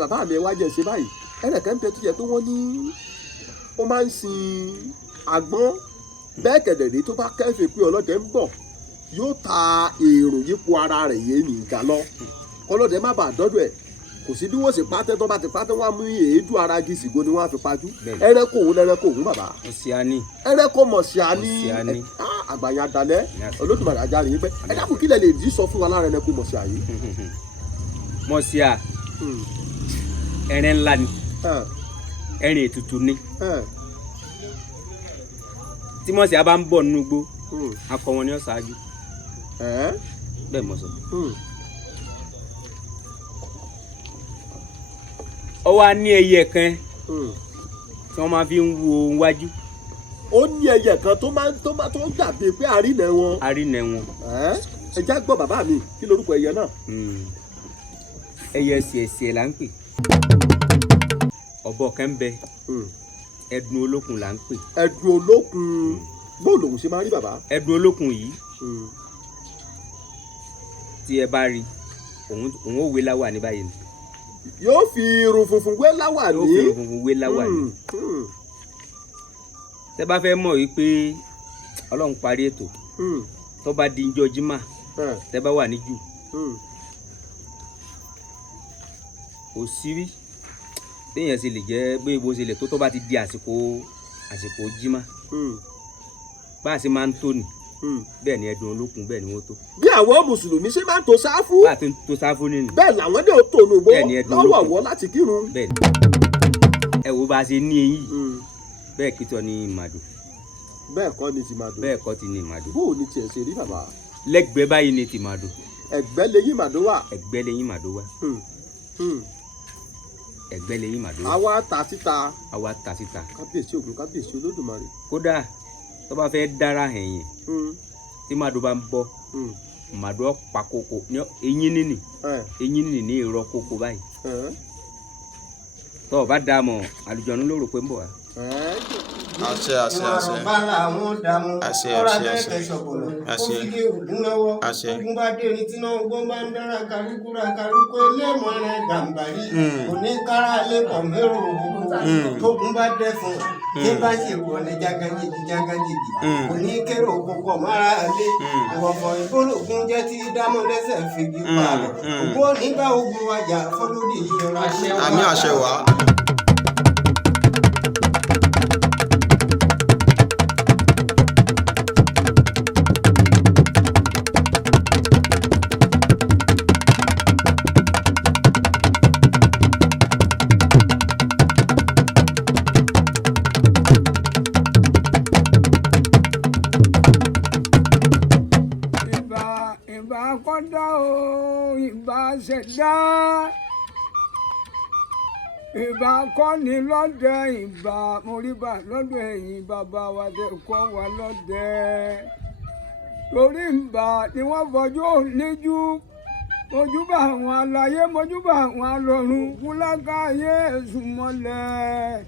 bàbá mi ẹ wá jẹ́ ṣe báyìí ẹnìkan ń bẹ tó yẹ pé wọ́n ní ó máa ń sin àgbọ̀n bẹ́ẹ̀ kẹ̀dẹ̀rẹ́ tó bá kẹ́fẹ́ pé ọlọ́dẹ ń bọ̀ yóò ta èrò yípo ara rẹ̀ yé ní ìjà lọ kọlọ́dẹ má bàa dọ́dọ̀ ẹ̀ kò sí bí wọ́n sì pátẹ́ tó bá ti pátẹ́ wọ́n á mú èédú ara gìsìgbò ni wọ́n á fi pajú ẹranko òun lẹ́ranko òun bàbá ẹranko mọ̀síání àgbàyàn adalẹ́ Olódùmarè ajáre yín pẹ́ ẹ dákun kílẹ̀ lè dí sọ fún wa lára ẹranko mọ̀síà yìí. mọ̀síà ẹran ńlá ni ẹran ètùtù ni tí mọ̀síà bá ń bọ̀ nínú igbó akọ wọn ni ó ṣáájú bẹ́ẹ̀ mọ̀ sọ. ó wá ní ẹyẹ kan tí wọ́n máa fi ń wo wájú. ó ní ẹyẹ kan tó dàbí pé àrínà wọn. àrínà wọn. ẹ já gbọ́ bàbá mi kí lorúkọ ẹyẹ náà. ẹyẹ ṣẹ̀ṣẹ̀ là ń pè. ọ̀bọ kan ń bẹ ẹdun olókun là ń pè. ẹdun olókun bó lòun ṣe máa rí bàbá. ẹdun olókun yìí tí ẹ bá rí òun ò wé láwà ní báyìí. yóò fi irun funfun wé láwà ní. yóò fi irun funfun wé láwà ní. tẹ bá fẹ́ mọ̀ wípé Ọlọ́run parí ètò tó bá di ijọ́ Jímọ̀ tẹ bá wà ní jù kò sí rí téèyàn ṣe lè jẹ́ bí ibo ṣe lè tó bá ti di àsìkò Jímọ̀ bá a ṣe máa ń tó ni bẹ́ẹ̀ ni ẹdun olókun bẹ́ẹ̀ ni wọ́n tó. bí àwọn mùsùlùmí ṣe máa ń to sáfù. bá a ti ń to sáfù nínú. bẹ́ẹ̀ làwọn dé tó nùgbọ́ lọ́wọ́wọ́ láti kírun. bẹ́ẹ̀ ni ẹ wo bá a ṣe ní eyín bẹ́ẹ̀ kìtọ́ ni màdù. bẹ́ẹ̀ kọ́ ni ti màdù. bẹ́ẹ̀ kọ́ ti ni màdù. bó o ní tiẹ̀ ṣe rí bàbá. lẹ́gbẹ̀ẹ́ báyìí ni ti màdù. ẹ̀gbẹ́ lẹ́yìn màdù wà. ẹ̀gbẹ́ lẹ́yìn màdù wà. ẹ̀gbẹ́ lẹ́yìn màdù wà. àwa ta síta. àwa ta síta. kábíyèsí Ògún kábíyèsí Olódùmarè. kódà tó bá fẹ́ dára ẹ̀yìn tí màdù bá ń bọ̀ màdù ọ̀pá kókó eyín nìní ní ìrọ̀ kókó báyìí tó o bá dá mọ̀ àlùjọ̀nú ló rò pé ń bọ̀ wá. àṣẹ àṣẹ àṣẹ àṣẹ àṣẹ àṣẹ àṣẹ ogun bá dé ní tí náà gbọ́n bá ń dára kárúkúra kárúkú ẹlẹ́mọ̀ rẹ̀ gàmbàrí oníkárà lẹ́kọ̀ọ́ mẹ́rù tógun bá dẹ́ fún tí bá ṣe wọ̀ ní jágajìgì oníkérò òkùnkọ̀ mára lé ìwọ̀fọ̀ ìbólògùn jẹ́ tí dámọ́lẹ́sẹ̀ fìgì pa ògbó nígbà ogun wájà fọlódì ìjọra. àmì àṣẹ wà. kọ́dá o ìbá ṣẹ̀dá ìbá kọ́ni lọ́dẹ ìbá moríbà lọ́dọ̀ ẹ̀yìn bàbá wa tẹ kọ́ wa lọ́dẹ torí ìbá ni wọ́n fọjú níjú mojúbà àwọn aláyé mojúbà àwọn alọ́run fúlákàyé èsùmọ́lẹ̀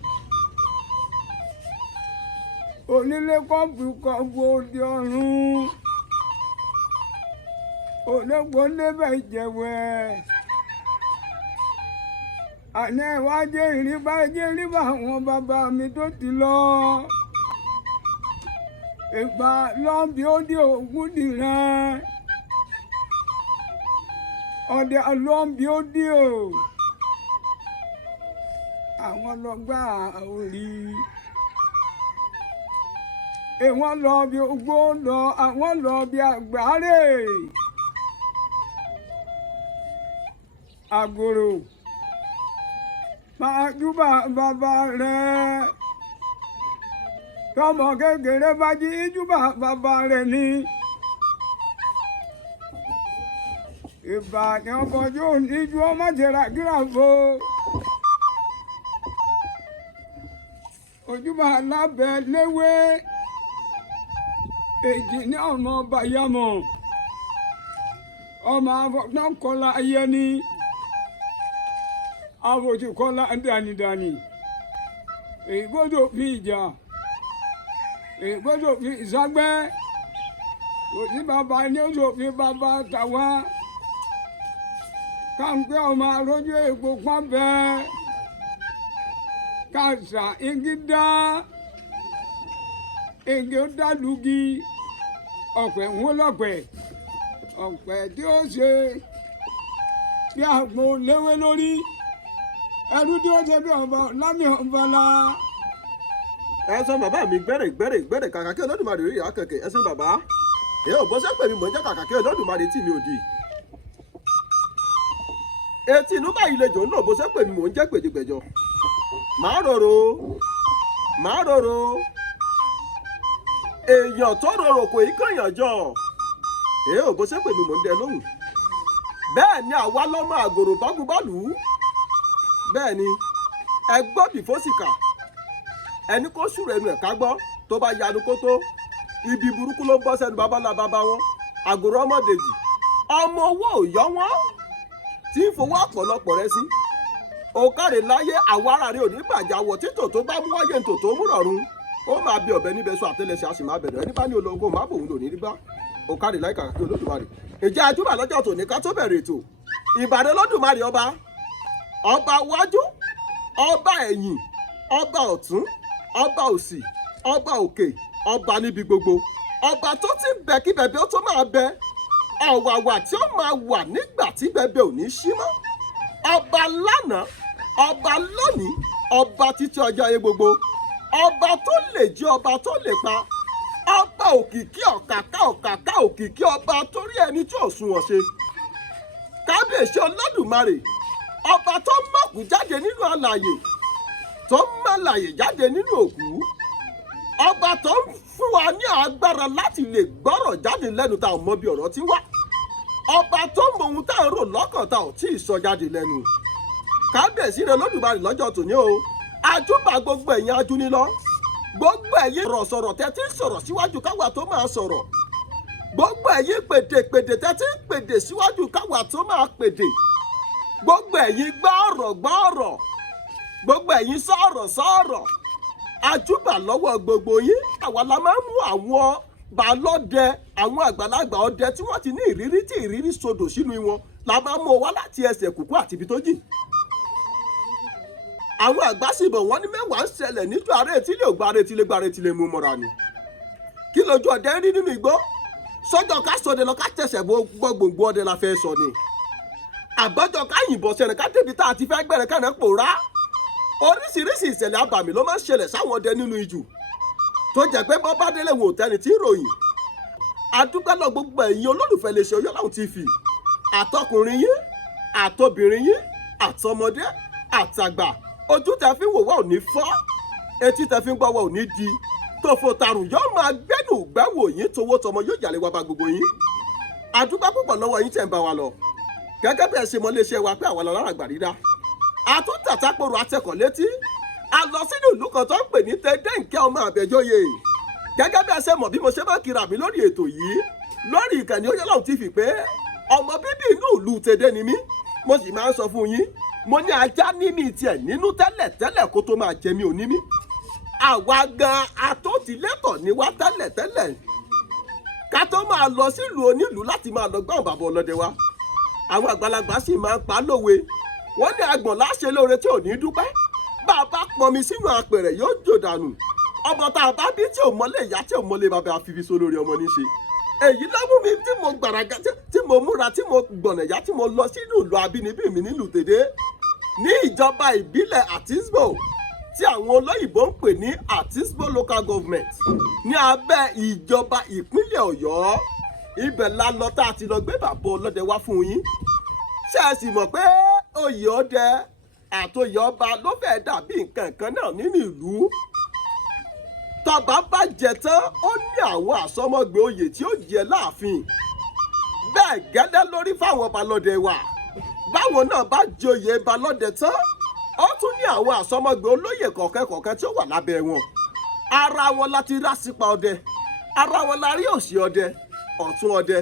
onílé kọ́ọ̀bù kọ́ọ̀bù òde ọ̀run olóògbé lébẹ̀ ìjẹ̀wẹ̀ àná ìwádìí ìrìbá àwọn bàbá mi tó ti lọ ìgbà lọ́bì ó di ògùn dìran ọdẹ lọ́bì ó di o àwọn lọ́gbà orí èwọ́n lọ bí ogbó lọ àwọn lọ bí àgbáre àgòrò máa júbà bàbá rẹ tọmọ kékeré bá jí júbà bàbá rẹ ní ìbàdàn ọkọjú ìjú ọmọ jẹrà gíràfó ojúbà lábẹ léwé èjì ní ọmọ bayamọ ọmọ afọdán kọlá ayẹni àwòjú kọlá dánidání èyí gbọ́dọ̀ fi ìjà èyí gbọ́dọ̀ fi ìságbẹ́ kò sí bàbá ní oṣù fi bàbá tàwa káńpé ọmọ arójú epo pọ́n bẹ́ẹ̀ kàṣà igi dá igi ó dálùgì ọ̀pẹ̀ ń wó lọ́pẹ̀ ọ̀pẹ̀ tí ó ṣe bí àgbo léwé lórí ẹrú tí ó ṣe bí ọba lámì ọ̀bọ̀lá. ẹ̀sán bàbá mi gbẹ̀rẹ̀ kàkà kí Olódùmarè rí ìyá kẹ̀kẹ́ ẹ̀sán bàbá èyí ò bọ́ sẹ́pẹ̀ mi mò ń jẹ́ kàkà kí Olódùmarè tì mí òdì. etí inú báyìí lejò ń lò bó sẹ́pẹ̀ mi mò ń jẹ́ gbèjìgbèjọ. màá rorò èèyàn tó rorò kò í kànyàn jọ èyí ò bó sẹ́pẹ̀ mi mò ń dẹ lóhùn. bẹ́ẹ̀ ni àwa lọ́mọ àgòrò bágúbálù bẹ́ẹ̀ ni ẹgbọ́dì fósìkà ẹni kó sùúrù ẹnu ẹ̀ ká gbọ́ tó bá yanu kó tó ibi burúkú ló ń bọ́ sẹ́nu babalá bàbá wọn àgòrò ọmọdèjì ọmọ owó ò yọ wọn tí ń fowó ọ̀pọ̀lọpọ̀ rẹ sí òkàrè láyé àwa ara rẹ ò ní gbàjà wọ̀ títò tó bá mú wáyé ntò tó mú rọrùn ó máa bí ọ̀bẹ níbẹ̀ sọ àtẹlẹsẹ̀ a sì máa bẹ̀rẹ̀ ẹni bá ní olóńgbò má bòun lò ní rí bá òkàrè láyé kàkà kí Olódùmarè ìjẹ́ àjúbà lọ́jọ́ tòní ká tó bẹ̀rẹ̀ ètò ìbàdàn Olódùmarè ọba wájú ọba ẹ̀yìn ọba ọ̀tún ọba òsì ọba òkè ọba níbi gbogbo ọba tó ti bẹ kí bẹ̀bẹ̀ ó tó máa bẹ ọ̀wàwà tí ó máa wà nígbà tí bẹ̀bẹ̀ ò ní ṣí mọ́ ọba lánàá ọba lónìí ọba títí ọjọ́ ayé gbogbo ọba tó lè jí ọba tó lè pa ọba òkìkí ọ̀kàkà òkìkí ọba torí ẹni tí ò sunwọ̀n ṣe kábíyèsí Olódùmarè ọba tó mọ̀kú jáde nínú alààyè tó mọ̀láyè jáde nínú òkú ọba tó ń fún wa ní agbára láti lè gbọ́rọ̀ jáde lẹ́nu tá ò mọ bí ọ̀rọ̀ ti wá ọba tó mọ ohun tá à ń rò lọ́kàn tá ò tí ì sọ jáde lẹ́nu kábíyèsí rẹ Olódùmarè lọ́jọ́ tòní o àjúbà gbogbo ẹ̀yin ajúnilọ́ gbogbo ẹ̀yin sọ̀rọ̀ tẹ́tí sọ̀rọ̀ síwájú káwa tó máa sọ̀rọ̀ gbogbo ẹ̀yin pèdèpèdè tẹ́tí pèdè síwájú káwa tó máa pèdè gbogbo ẹ̀yin gbọ́ọ̀rọ̀ gbogbo ẹ̀yin sọ̀rọ̀ àjúbà lọ́wọ́ gbogbo yín àwa la máa ń mú àwọn balọ́dẹ àwọn àgbàlagbà ọdẹ tí wọ́n ti ní ìrírí tí ìrírí sodò sínú wọn la máa ń mú wá láti ẹsẹ̀ kúkú àti ibi tó jìn. àwọn àgbà sì bọ̀ wọ́n ní mẹ́wàá ń ṣẹlẹ̀ níjọ́ ààrẹ etílé ògbà ààrẹ etílé mú mọ́ra ni. kí lójú ọdẹ rí nínú igbó sọ́jọ́ ká sọdẹ lọ ká tẹ̀sẹ̀ bọ́ gbòǹgbò ọdẹ la fẹ́ sọ ni. àbọ̀jọ́ ká yìnbọn sẹ́rẹ̀ ká débi tá a ti fẹ́ gbẹ̀rẹ̀ kánà pòórá oríṣiríṣi ìṣẹ̀lẹ̀ abàmì ló máa ń ṣẹlẹ̀ sáwọn ọdẹ nínú ijù tó jẹ́ pé bọ́ bá délé wò tẹ́ni tí ń ròyìn adúpẹ́ lọ gbogbo ẹ̀yin olólùfẹ́ lè ṣe Oyọ́lọ́run TV àtọkùnrin yín àtobìnrin yín àtọmọdé àtàgbà ojú tẹ́ fi ń wò wá ò ní fọ́ etí tẹ́ fi ń gbọ́ wá ò ní di tòfò tàrùn yóò máa gbẹ́nu gbẹ́wò yín towó tọmọ yóò jàlé wa bá gbogbo yín adúpẹ́ púpọ̀ lọ́wọ́ yín tẹ́ ń bá wa lọ gẹ́gẹ́ bí ẹ ṣe mọ iléeṣẹ́ wa pé àwọn ọlọ́run àgbà ríra àtúntàtàpọ̀rọ̀ àtẹkọ̀ létí a lọ sínú ìlú kan tó ń pè ní tẹ́dẹ́ǹkẹ́ ọmọ àbẹ̀jọ́yè gẹ́gẹ́ bí ẹ ṣe mọ̀ bí mo ṣe máa kira mi lórí ètò yìí lórí ìkànnì Oyọ́lọ́run TV pé ọmọ bíbí inú ìlú tẹ́dẹ́ ni mí mo sì máa ń sọ fún yín mo ní ajá ní mi tiẹ̀ nínú tẹ́lẹ̀ kó tó máa jẹ mí ò ní mí àwa gan atótìlẹ́tọ̀ ni wá tẹ́lẹ̀ ká tó máa lọ sílùú onílùú láti máa lọ gbọ́n bàbá ọlọ́dẹ wa àwọn àgbàlagbà sì máa ń pa lówe wọ́n ní agbọ̀n láṣẹ lóore tí ò ní dúpẹ́ bá a bá pọnmi sínú apẹ̀rẹ̀ yóò jò dànù ọmọ tá a bá bí tí ò mọ́lé ìyá tí ò mọ́lé bàbá àfihàn sólórí ọmọ níṣe èyí ló mú mi tí mo gbàràgà tí mo múra tí mo gbọ̀nà ìyá tí mo lọ sínú ìlú abínibí mi nílùú Tèdè ní ìjọba ìbílẹ̀ Àtísbò tí àwọn olóyìnbó ń pè ní Àtísbò local government ní abẹ́ ìjọba ìpínlẹ̀ Ọ̀yọ́ ibẹ̀ la lọ tá a ti lọ gbé bàbá ọlọ́dẹ wá fún yín ṣé ẹ sì mọ̀ pé oyè ọdẹ àtòyè ọba ló fẹ́ dàbí nǹkan kan náà nínú ìlú tọba bá jẹ tán ó ní àwọn àsọmọgbé oyè tí ó jẹ láàfin bẹ́ẹ̀ gẹ́lẹ́ lórí fáwọn balọ́dẹ wa báwọn náà bá joyè balọ́dẹ tán ó tún ní àwọn àsọmọgbé olóyè kọ̀ọ̀kan tí ó wà lábẹ́ wọn ara wọn láti rásípa ọdẹ ara wọn la rí òsì ọdẹ ọ̀tún ọdẹ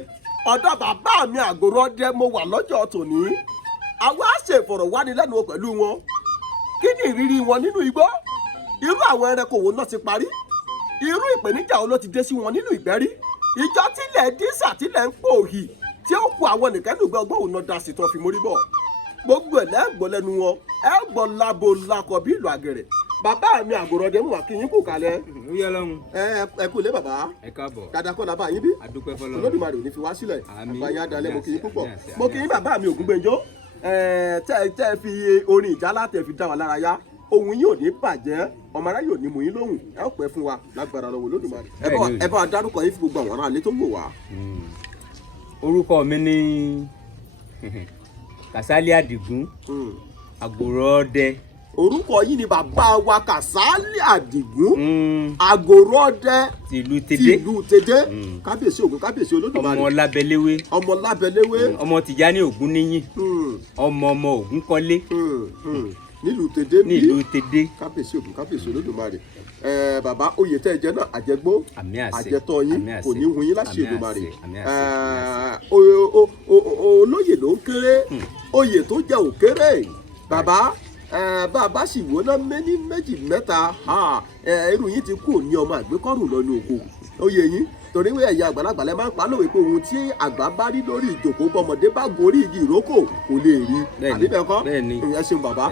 ọ̀dọ̀ bàbá mi àgòrò ọdẹ mo wà lọ́jọ́ tòní àwa á ṣe ìfọ̀rọ̀wánilẹ́nuwò pẹ̀lú wọn kí ni ìrírí wọn nínú igbó irú àwọn ẹranko wo náà ti parí irú ìpèníjà wo ló ti dé sí wọn nínú ìgbẹ́rí ìjọ tílẹ̀ dísà tílẹ̀ ń pò òhì tí ó kó àwọn nìkan nígbà ọgbọ́n òun náà dá sí tó fi mórí bọ̀ gbogbo ẹ̀ lẹ́gbọ̀n lẹ́nu wọn ẹ gbọ́ labo lakọ̀ bí ìlú àgẹ̀rẹ̀ bàbá mi àgòròdé mú wa kí yín kú kalẹ̀. ó yẹ lọ́hùn. ẹ kú lé bàbá. ẹ káàbọ̀. dada kọ́ la bá yín bí. adúpẹ́ fọlọ́. Olódùmarè ò ní fi wá sílẹ̀. àmín. àbáyá dalẹ̀ mo kí yín púpọ̀. àmín àṣẹ, mo kí yín bàbá mi Ògúngbẹ́njọ́. tẹ́ fi orin ìjálá tẹ́ fi dá wa lára yá ohun yìí ò ní bàjẹ́ ọmọ aráyè ò ní mú yín lóhùn ẹ ó pẹ́ fún wa lágbára lọ́wọ́ Olódùmarè. ẹ bá wa dárúkọ yín fún gbogbo àwọn aráàlú tó ń wò wá. orúkọ mi ní Kàsálí Àdìgún Àgòròdé. orúkọ yìí ni bàbá wa Kàsálí Àdìgún Àgòròdé tìlú Tèdè. kábíyèsí Ògún kábíyèsí Olódùmarè. ọmọ lábẹ́léwé. ọmọ lábẹ́léwé. ọmọ Tìjání Ògúnníyìn. ọmọ Ògúnkọ́lé. nílùú Tèdè bí. nílùú Tèdè. kábíyèsí Ògún kábíyèsí Olódùmarè. bàbá oyè tẹ́ ẹ jẹ́ náà àjẹgbó àjẹtọ́ yín kò ní hun yín láṣẹ Olódùmarè. olóyè ló ń kéré oyè tó jẹ ò kéré bàbá bàbá sì wò ná méjì mẹ́ta irú yín ti kú ní ọmọ àgbékọ́rùn lọ ní oko oyè yín torí wí ẹ̀yà àgbàlagbà lẹ́ máa ń pa lówe pé ohun tí àgbà bá rí lórí ìjòkó bọ́mọdé bá gorí igi ìrókò kò lè rí àbí bẹ́ẹ̀ kọ́ ìyẹn ṣeun bàbá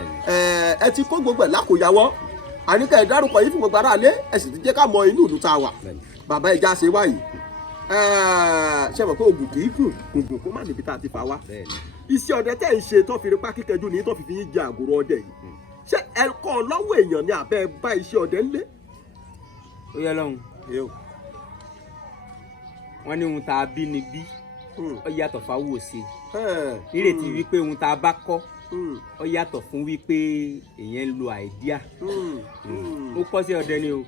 ẹ ti kó gbogbo ẹ̀ lákòyàwọ́ àníkà ẹ̀ dárúkọ yìí fún gbogbo aráalé ẹ sì ti jẹ́ ká mọ inú ìlú tá a wà bàbá ẹja ṣe wáyìí ṣe mọ̀ pé ògùn kì í gùn kó má níbi tá a ti fà wá iṣẹ́ ọdẹ tẹ́ ń ṣe tó fi rí pákíkẹ́jú ní tó fi fi yín jẹ àgùrò ọdẹ yìí ṣé ẹ kọ́ lọ́wọ́ èèyàn ni àbẹ́ bá iṣẹ́ ọdẹ ńlẹ̀. ó yẹ lọ́hùn. wọ́n ní ohun tá a bí ni bí ó yàtọ̀ fáwọ́ sí i nírètí wípé ohun tá a bá kọ́ ó yàtọ̀ fún wípé èèyàn ń lo àìdíà ó kọ́ sí ọdẹ ni o.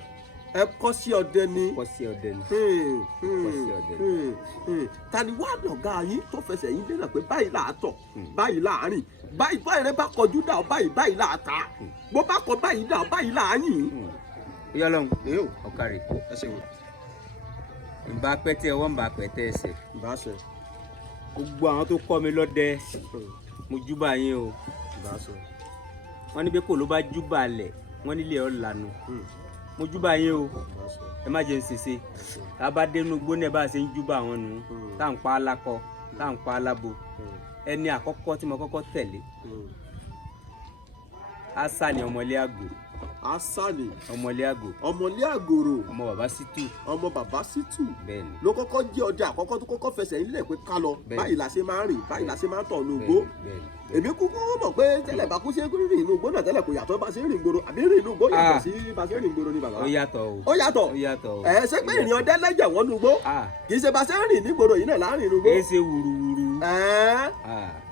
ẹ kọ́ sí ọdẹ ni. kọ́ sí ọdẹ ni. kọ́ sí ọdẹ ni. ta ni wàá lọ̀gá yín tó fẹsẹ̀ yín délẹ̀ pé báyìí là á tọ̀ báyìí là á rìn báyìí rẹ bá kọjú dà báyìí là á ta bó bá kọ báyìí dà báyìí là á yìn. ó yọ lọ́hùn ọ̀kàrẹ̀ ẹ ṣe wò. ìbá pẹ́tẹ́ ọwọ́ ìbá pẹ́tẹ́ ẹsẹ̀. ìbá ṣe. gbogbo àwọn tó kọ́ mi lọ́dẹ mo júbà yín o. ìbá ṣe. wọ́n ní bí kò ló bá júbà lẹ̀ wọ́n nílé ọ̀ lànà mo júbà yín o ẹ má jẹ́ ń ṣèṣe tá a bá dénú gbóná bá a ṣe ń júbà wọn nù tá à ń pa alákọ tá à ń pa alábo ẹni àkọ́kọ́ tí mo kọ́kọ́ tẹ̀lé Asani ọmọlé àgò. Asani ọmọlé àgò. ọmọlé àgòrò. ọmọ bàbá Sítù. ọmọ bàbá Sítù. bẹ́ẹ̀ni. ló kọ́kọ́ jẹ́ ọdẹ àkọ́kọ́ tó kọ́kọ́ fẹsẹ̀ nílẹ̀ pé ká lọ báyìí la ṣe máa ń rìn báyìí la ṣe máa ń tọ̀ ní ugbó. èmi kúkú mọ̀ pé tẹ́lẹ̀ bá kú sí rìn inú ugbó náà tẹ́lẹ̀ kò yàtọ̀ bá ṣe rìn gbòòrò àbí rìn inú ugbó yàtọ̀ sí bá ṣe rìn gbòòrò ni bàbá. ó yàtọ̀ o. ó yàtọ̀. ó yàtọ̀ o. ṣé pé ìrìn ọdẹ lẹ́jẹ̀ wọ́n nu ugbó kì í ṣe bá ṣe rìn ní gbòòrò yìí náà láàrin inú ugbó. kì í ṣe wùrùwùrù.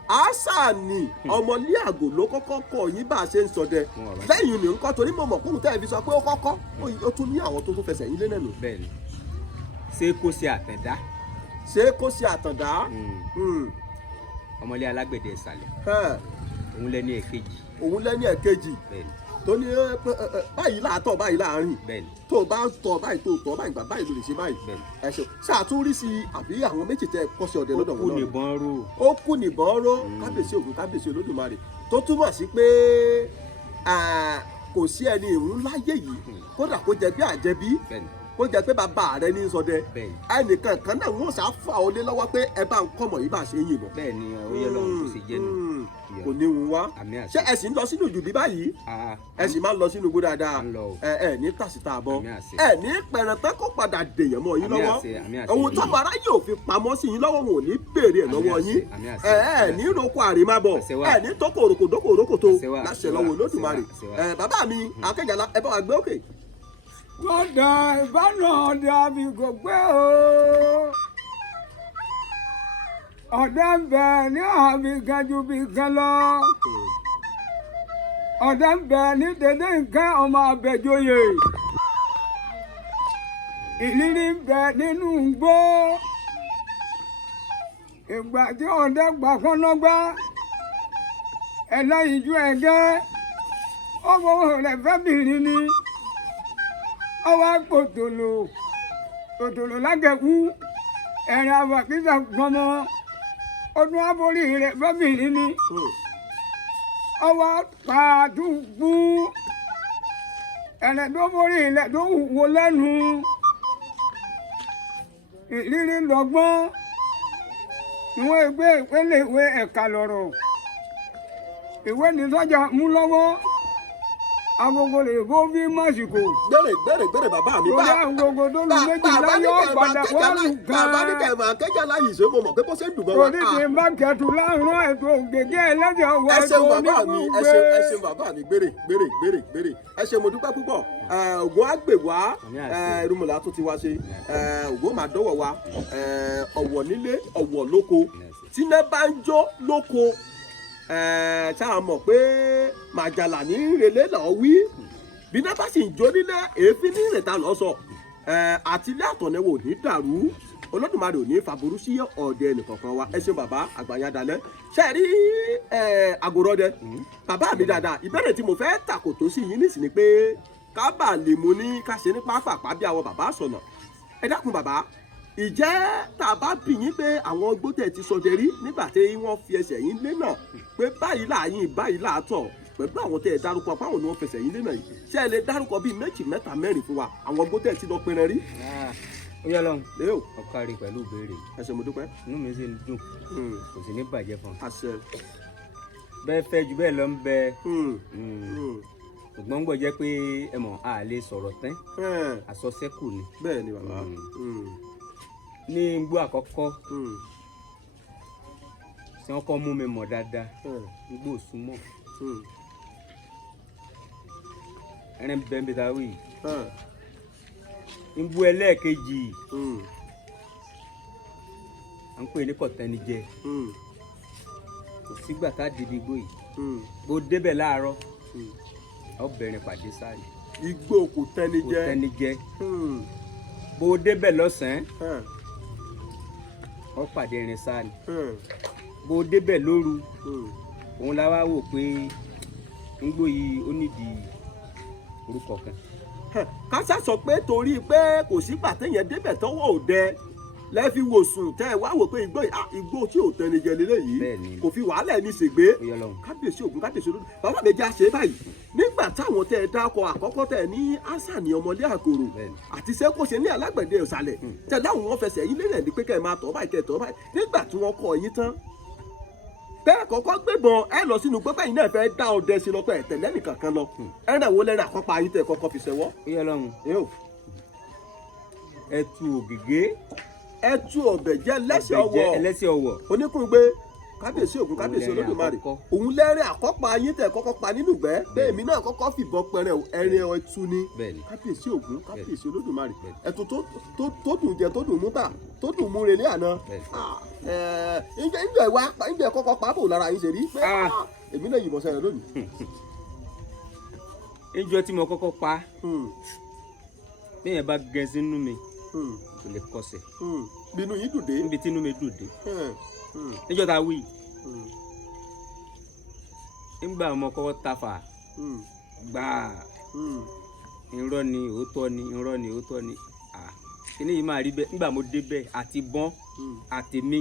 Asani ọmọlé àgò ló kọ́kọ́ kọ́ yín bá a ṣe ń ṣọdẹ lẹ́yìn ní nǹkan torí mọ̀mọ́ kóhùn tẹ́ ẹ fi sọ pé ó kọ́kọ́ ó tún ní àwọn tó tún fẹsẹ̀ yín lé nẹ̀nu. bẹ́ẹ̀ni ṣé kó ṣe àtẹ̀dá. ṣé kó ṣe àtàndá. ọmọlé alágbẹ̀dẹ ìsàlẹ̀ òun lẹ́ni ẹ̀kejì. òun lẹ́ni ẹ̀kejì tó ní báyìí láàtọ̀ báyìí láàrin tó bá ń tọ̀ báyìí tó tọ̀ báyìí gbà báyìí ló lè ṣe báyìí ẹ ṣe ṣàtúnrí sí àbí àwọn méjì tẹ kọ́ṣẹ́ ọdẹ lọ́dọ̀ wọn lọ́rùn ó kú nìbọn ró kábíyèsí Ògún kábíyèsí Olódùmarè tó túmọ̀ sí pé kò sí ẹni ìrún láyé yìí kódà kó jẹ bí àjẹbí kó jẹ pé bàbá rẹ ní sọdẹ ẹnìkan kan náà wọn ṣáà fà ó lé lọ́wọ́ pé ẹ bá ń kọ́mọ̀ yìí bá ṣe ń yìnbọn. bẹ́ẹ̀ni ó yẹ lọ́run tó ṣe jẹ́ nù. kò ní wù wá ṣé ẹ sì ń lọ sínú ìjùbí báyìí ẹ sì máa ń lọ sínú igbó dáadáa ẹ ní tàṣítà àbọ ẹ ní pẹrẹntẹ kó padà dèèyàn mọ́ yín lọ́wọ́ ohun tọ́mọ ará yóò fi pamọ́ sí yín lọ́wọ́ wọn ò ní béèrè ẹ̀ lọ́wọ́ yín ẹ ní roko àrèmábọ̀ ẹ ní tókò òrokò tó láṣẹ lọ́wọ́ Olódùmarè bàbá mi Akẹ́jàlá ẹ bá wa gbé òkè. lọ́dà ìbáná ọdẹ àbíkò gbé o ọdẹ ń bẹ ní àbíkan ju bíkan lọ ọdẹ ń bẹ ní dédé nǹkan ọmọ Abẹ́joyè ìrírí ń bẹ nínú igbó ìgbà tí ọdẹ gbà kọ́nọ́gbá ẹlẹ́yinjú ẹ̀gẹ́ ọmọ rẹ̀ fẹ́ bìrì ni ọwọ́ tòtòlò lágẹ̀kú ẹ̀rìn àbàkísà gbọmọ ọdún aborí rẹ̀ fẹ́bìnrin ni ọwọ́ pàdùgbù ẹ̀rẹ̀ tó borí rẹ̀ tó wò lẹ́nu ìrírí lọ́gbọ́n ìwọ̀n ìgbé ìpínlẹ̀ ìwé ẹ̀ka lọ́rọ̀ ìwé ní sọ́jà mú lọ́wọ́ agogo lè bó bí màsìkò. gbèrè bàbá mi lórí agogo tó lu méjìlá yóò padà wọ́n lù gan. bàbá ní kẹ̀mọ́ akẹ́jà láyìí ṣe mo mọ̀ pé bó ṣe ń dùn bọ́ wa. torí ti bá kẹtù láàárọ̀ ètò gègé ẹlẹ́dẹ̀ ọwọ́ ẹ ètò ṣeun bàbá mi onígbùgbé. ẹ ṣeun bàbá mi gbèrè ẹ ṣe mo dúpẹ́ púpọ̀ ògùn àgbè wá irúmọlá tó ti wá ṣe ògùn máa dọ́wọ́ wa ọ̀wọ̀ nílé ọ̀wọ̀ lóko tí iná bá ń jó lóko ṣáà mọ̀ pé màjàlá ní relé lọ́ọ́ wí bí iná bá sì ń jó nílé èéfín ní ìrètà lọ́ọ́ sọ àtìlẹ́ àtọ̀nẹ́wò ní dàrú olódùmarè ò ní fàbùrú sí ọ̀dẹ ẹnìkọ̀ọ̀kan wa ẹ ṣe bàbá àgbàyà dalẹ̀ ṣe rí àgòrọ̀dẹ bàbá mi dáadáa ìbéèrè tí mo fẹ́ tàkòtò sí yín nísìnyí pé kábà lè mú ní ká ṣe ní pápá bí àwọn bàbá sọ̀nà ẹ dákun bàbá ìjẹ́ tá a bá bì yín pé àwọn gbọ́dẹ̀ ti sọdẹ rí nígbà tí wọ́n fi ẹsẹ̀ yín lé náà pé báyìí láàyìn báyìí láàtọ̀ pẹ̀lú àwọn tẹ́ ẹ dárúkọ báwọn ni wọ́n fẹsẹ̀ yín lé náà yìí ṣé ẹ lè dárúkọ bíi méjì mẹ́ta mẹ́rin fún wa àwọn gbọ́dẹ̀ ti lọ pinnu rí. ó yẹ lọ́hùn ọ̀kárí pẹ̀lú ìbéèrè ẹ ṣé mo dúpẹ́. inú mi sì ń dùn kò sì ní bàjẹ́ fún un. àṣẹ. bẹ́ẹ̀ fẹ́ jù bẹ́ẹ̀ lọ ń bẹ ṣùgbọ́n gbọ́ jẹ́ pé ẹ mọ̀ a lè sọ̀rọ̀ tán àsọsẹ́kù ni. bẹ́ẹ̀ ni bàbá. ní igbó àkọ́kọ́ tí wọ́n kọ́ mú mi mọ̀ dáadáa igbó Òsúnmọ̀ ẹ̀rín bẹ́ẹ̀ bí ta wí igbó ẹlẹ́ẹ̀kejì à ń pè ní Kọ̀tẹ́nijẹ kò sígbà tá a dìde igbó yìí bó débẹ̀ láàárọ̀ ọ bẹ̀rẹ̀ pàdé sáré. igbó Kọ̀tẹ́nijẹ bó débẹ̀ lọ́sàn-án ọ pàdé irin sáré. bó débẹ̀ lóru òun la wá wò pé igbó yìí ó nídìí orúkọ kan. kásá sọ pé torí pé kò sígbà téèyàn débẹ̀ tọ́wọ́ ò dẹ lẹ́ẹ̀fi wò sùn tẹ́ ẹ wá wò pé igbó tí ò tẹnijẹ lélẹ́yìí kò fi wàhálà ẹni ṣègbè kábíyèsí Ògún kábíyèsí olódùn bàbá mi já ṣe báyìí nígbà táwọn tẹ́ ẹ dákọ àkọ́kọ́ tẹ́ ẹ ní Àṣàní ọmọlé àgòrò àti sẹ́kọ̀ọ́sẹ̀ ní alágbẹ̀dẹ ìsàlẹ̀ tẹ́ láwọn wọn fẹsẹ̀ yín lélẹ̀ ní pé kẹ́ ẹ máa tọ́ báyìí kẹ́ ẹ tọ́ báyìí nígbà tí wọ́n kọ́ yín tán bẹ́ẹ̀ kọ́kọ́ gbébọn ẹ lọ sínú pé báyìí náà fẹ́ dá ọdẹ sí lọ́pẹ́ tẹ̀lé nìkan kan lọ ẹ̀rẹ̀ wo lẹ́rìn àkọ́pá yín tẹ́ kọ́kọ́ fi ṣẹwọ́. Oyè Ọlọ́run ẹtu ògègé ẹtu ọ̀bẹ̀jẹ́ ẹlẹ́sẹ̀ ọwọ̀ oníkùngbé kábíyèsí Ògún kábíyèsí Olódùmarè òun lẹ́rìn àkọ́pá yín tẹ́ kọ́kọ́ pa nínú ìgbẹ́ bẹ́ẹ̀ mi náà kọ́kọ́ fìbọn pẹrẹ ẹ̀rìn ẹtu ni kábíyèsí Ògún kábíyèsí Olódùmarè ẹtu tó dùn jẹ tó dùn mú tà tó dùn mú relé àná ǹjẹ́ kọ́kọ́ pa bò lára yín ṣe rí pé èmi náà yìnbọn sẹ́yìn lónìí. ìjọ tí mo kọ́kọ́ pa bẹ́ẹ̀ bá gẹ sínú mi kò lè kọsẹ̀. bínú yín dùn dé. níbi tí inú mi dùn dé. níjọ́ ta wí nígbà ọmọ kọ́kọ́ tafà gbàá irọ́ ni òótọ́ ni irọ́ ni òótọ́ ni kíní yìí máa rí bẹ́ẹ̀ nígbà mo dé bẹ́ẹ̀ àti bọ́n àti mí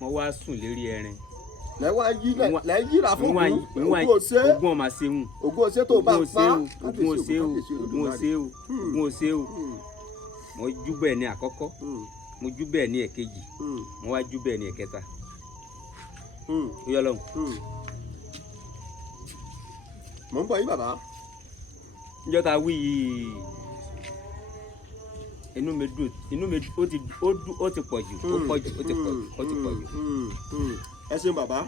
mo wá sùn lérí ẹrin. lẹ́wọ̀n yíra fún Ògún òsè Ògún ọmọ àṣehùn Ògún òsè tó bá pa Ògún òsè o Ògún òsè o Ògún òsè o mo jú bẹ́ẹ̀ ní àkọ́kọ́ mo jú bẹ́ẹ̀ ní ẹ̀kejì mo wá jú bẹ́ẹ̀ ní ẹ̀kẹta. Oyè Ọlọ́run. mo ń bọ̀ yín bàbá. níjọ́ ta wí yìí inú mi dùn ó ti pọ̀ jù ó ti pọ̀ jù. ẹ ṣeun bàbá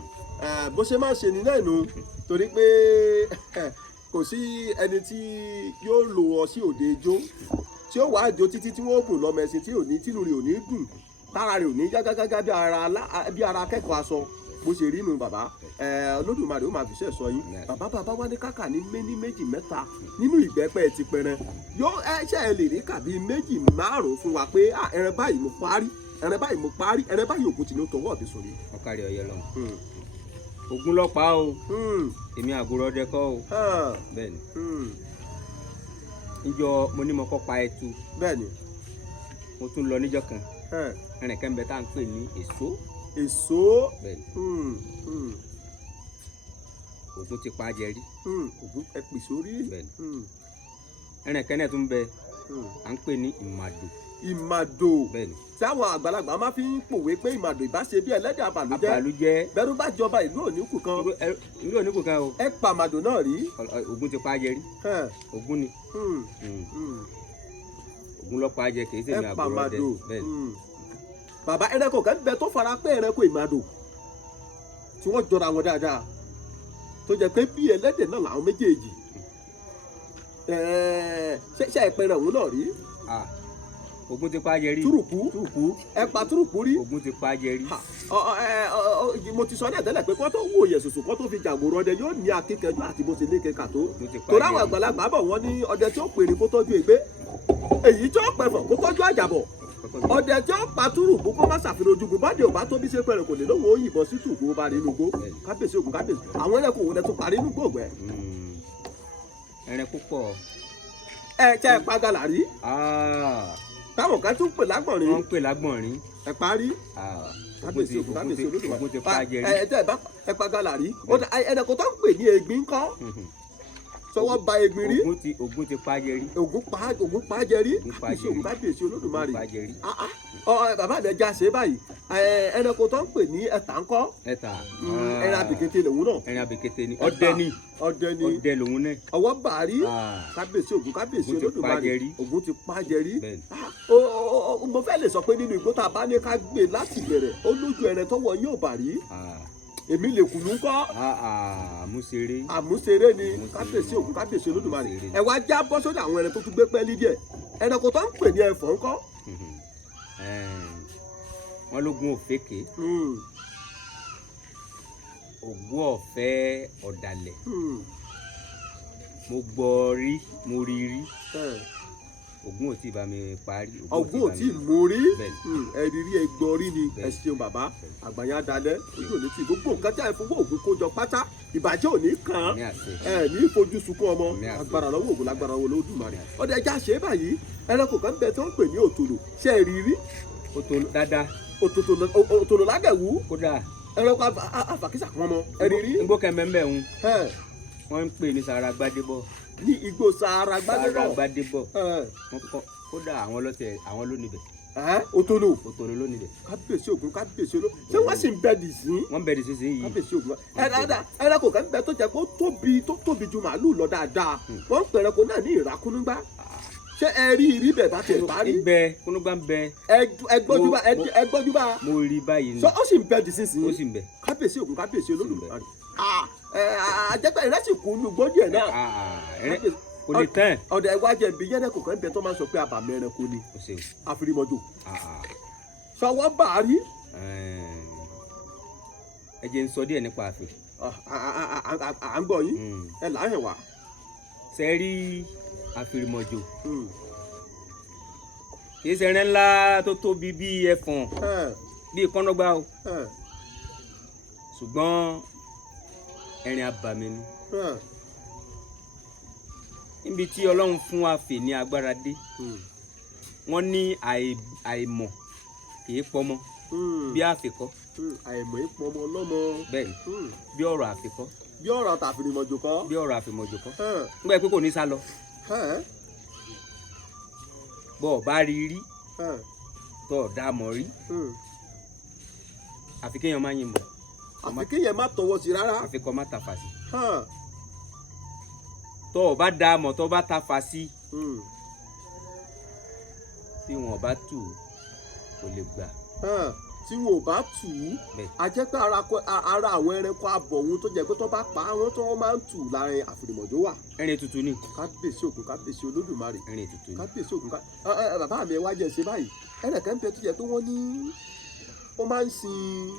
bó ṣe máa ń ṣe nínú ẹ̀nu torí pé kò sí ẹni tí yóò lò ọ sí òde ijó tí ó wàá jó títí tí wọ́n bùn lọ́mọ ẹ̀sìn tí tínú rẹ̀ ò ní dùn tára rẹ̀ ò ní gágágá bí ara akẹ́kọ̀ọ́ aṣọ bó ṣe rí nu bàbá Olódùmarè ó máa fi ṣe sọ yín bàbá wá ní kákà ní méjì mẹ́ta nínú ìgbẹ́pẹ́ ti pẹrẹ yóò ṣe ẹ lè rí kàbí méjì márùn-ún fún wa pé ẹran báyìí mo parí ẹran báyìí Ògún tì ní tọwọ́ ọ̀bẹ sórí. ọ̀kárí Oyè Ọlọ́run Ògún ló pa o èmi àgùrọ̀dẹ kọ́ o bẹ́ẹ̀ ni níjọ́ mo ní mo kọ́ pa ẹtu bẹ́ẹ̀ ni mo tún lọ níjọ́ kan ẹnì kan bẹ tá à ń pè ní èso bẹ́ẹ̀ ni Ògún ti pa á jẹ rí Ògún ẹ pè sórí bẹ́ẹ̀ ni ẹnì kan náà tún bẹ à ń pè ní ìmàdò ìmàdò bẹ́ẹ̀ni tí àwọn àgbàlagbà máa fi ń pòwe pé ìmàdò ìbáṣe bí ẹlẹ́dẹ̀ àbàlújẹ́ àbàlújẹ́ bẹ́rù bá jọba ìlú òní kù kan ìlú oníkù kan o ẹ pa màdò náà rí. Ògún ti pa á jẹ rí Ògún ni Ògún ló pa á jẹ kì í ṣe mi ẹ pa àbúrò màdò ọdẹ bẹ́ẹ̀ni bàbá ẹranko kan bẹ tó fara pé ẹranko ìmàdò tí wọ́n jọra wọn dáadáa tó jẹ́ pé bí ẹlẹ́dẹ̀ náà làwọn méjèèjì ṣe ẹ̀pẹ̀rẹ̀ òun náà rí. Ògún ti pa á jẹ rí túrùkù ẹ pa túrùkù rí. Ògún ti pa á jẹ rí. mo ti sọ ní ẹ̀tẹ́lẹ̀ pé kó tó wò yẹ̀ sùsù kó tó fi jàgbòrò ọdẹ yóò ní akíkanjú àti bó ṣe léke kà tó. torí àwọn àgbàlagbà bọ̀ wọ́n ní ọdẹ tí ó pèrè kó tọ́jú ègbé èyí tí ó pẹ̀fọ̀ kó tọ́jú àjàbọ̀ ọdẹ tí ó pa túrùkù kó má ṣàfihàn ojúgun bá dé ò bá tó bí ṣe pẹ̀rẹ̀ kò lè lóhùn ó yìnbọn sí tùkú bá rí inú gbó kábíyèsí Ògún kábíyèsí àwọn ẹranko òun lẹ tún parí inú gbó gbẹ. ẹran púpọ̀. ẹ jẹ́ ẹ pa gàlàrí. táwọn kan tún pè lágbọ̀nrín. wọ́n ń pè lágbọ̀nrín. ẹ parí. kábíyèsí Ògún kábíyèsí Olódùmarè. Ògún ti pa á jẹ rí. ẹ jẹ́ ẹ pa gàlàrí. ẹranko tó ń pè ní egbin ńkọ́. sọwọ́ ba egbin rí. Ògún ti pa á jẹ rí. Ògún pa á jẹ rí. kábíyèsí Ògún kábíyèsí Olódùmarè. bàbá rẹ̀ já ṣe báyìí ẹranko tó ń pè ní ẹ̀tà ńkọ́. ẹ̀tà. ẹran àbèkété lòun náà. ẹran àbèkété ni ọdẹ ni. ọdẹ lòun náà. ọwọ́ bàárí kábíyèsí Ògún kábíyèsí Olódùmarè. Ògún ti pa á jẹ rí. mo fẹ́ lè sọ pé nínú igbó tá a bá ní ká gbé láti bẹ̀rẹ̀ ó lójú ẹran tọ́wọ́ yóò bà rí. èmi lè kùnú ńkọ́. àmúṣeré ni kábíyèsí Ògún kábíyèsí Olódùmarè. ẹ wá já bọ́ sódà àwọn ẹran tó tún gbé pẹ́ẹ́lí díẹ̀ ẹranko tó ń pè ní ẹfọ̀n ńkọ́. wọ́n lógún òfékè Ògún ọ̀fẹ́ ọ̀dàlẹ̀ mo gbọ́ rí mo rí rí Ògún ò tí ì bá mi parí. Ògún ò tí ì mú rí ẹ̀rírí ẹgbọ́ rí ni ẹ ṣeun bàbá àgbàyàn dalẹ̀ ojú ò ní tì gbogbo nǹkan tí a fowó Ògún kó jọ pátá ìbàjẹ́ ò ní kàn án ní fojú sunkún ọmọ agbára lọ́wọ́ Ògún lágbára wọlé Olódùmarè. ọdẹ ẹja ṣe báyìí ẹranko kan bẹ tó ń pè ní òtòlò ṣe é rí rí. òtòlò dáadáa. òtòlò lágẹ̀wú. kódà. ẹranko àfàkísà kan mọ ẹ̀rí rí. ngbó kẹmẹ́mbẹ́ ń wọ́n ń pè ní Sahara Gbádébọ̀. ní igbó Sahara Gbádébọ̀. Sahara Gbádébọ̀. kódà àwọn ọlọ́tẹ̀ àwọn ló níbẹ̀. òtòlò ló níbẹ̀. kábíyèsí Ògún kábíyèsí Olódùmarè ṣé wọ́n sì ń bẹ dì sí. wọ́n ń bẹ dì sí sí yìí. kábíyèsí Ògún ẹranko kan bẹ tó jẹ pé ó tóbi ju màálù lọ dáadáa wọ́n ń pè ẹranko náà ní ìrákúnúgbá ṣé ẹ rí irí bẹ̀ bá tẹ̀ parí. ibẹ̀ kúnúgbà ń bẹ. ẹgbọ́júbà. mo rí báyìí ni. ó sì ń bẹ dì sí sí. ó sì ń bẹ. kábíyèsí Ògún kábíyèsí Olódùmarè. àjẹpẹ́ ìrẹsì kù nù gbọ́dọ̀ ẹ̀ náà. kò lè tán. ọ̀dọ̀ ẹ̀ wájú ẹ̀bí yẹ́nẹ́ kò kàn bẹ tó máa ń sọ pé àbàmì ẹranko ni àfirimọ́jò. sọwọ́ bàárí. ẹ jẹ́ n sọ díẹ̀ nípa àfin. à ń gbọ́ yín ẹ là á hẹ̀ wá. ṣe rí àfirimọ́jò kì í ṣe ẹran ńlá tó tóbi bíi ẹfọ̀n bíi kọ́nọ́gbá o ṣùgbọ́n ẹran abàmì ni níbi tí Ọlọ́run fún àfè ní agbára dé wọ́n ní àìmọ̀ kì í pọmọ bí àfikọ́. àìmọ̀ í pọmọ lọ́mọ. bẹ́ẹ̀ni bí ọ̀rọ̀ àfikọ́. bí ọ̀rọ̀ àtàfìrìmọ̀jò kọ́. bí ọ̀rọ̀ àfìmọ̀jò kọ́. nígbà pé kò ní sá lọ. bọ́ ọ bá rí rí tọ́ ọ dá mọ̀ rí àfi kéèyàn má yín bọ̀. àfi kéèyàn má tọwọ́ sí rárá. àfi kọ́ má tàfà sí. tọ́ ọ bá dá mọ̀ tọ́ bá tàfà sí tí wọn bá tù kò lè gbà. tí wọn ò bá tù ú a jẹ́ pé ara àwọn ẹranko abọ̀hún tó jẹ́ pé tó bá pa àwọn tó wọ́n máa ń tù láàrin àfìrìmọ̀jò wà. ẹrin tuntun ni. kábíyèsí Ògún kábíyèsí Olódùmarè. ẹrin tuntun ni. kábíyèsí Ògún bàbá mi ẹ wá jẹ́ ṣe báyìí ẹnìkan bẹ tó jẹ́ pé wọ́n ní ó máa ń sin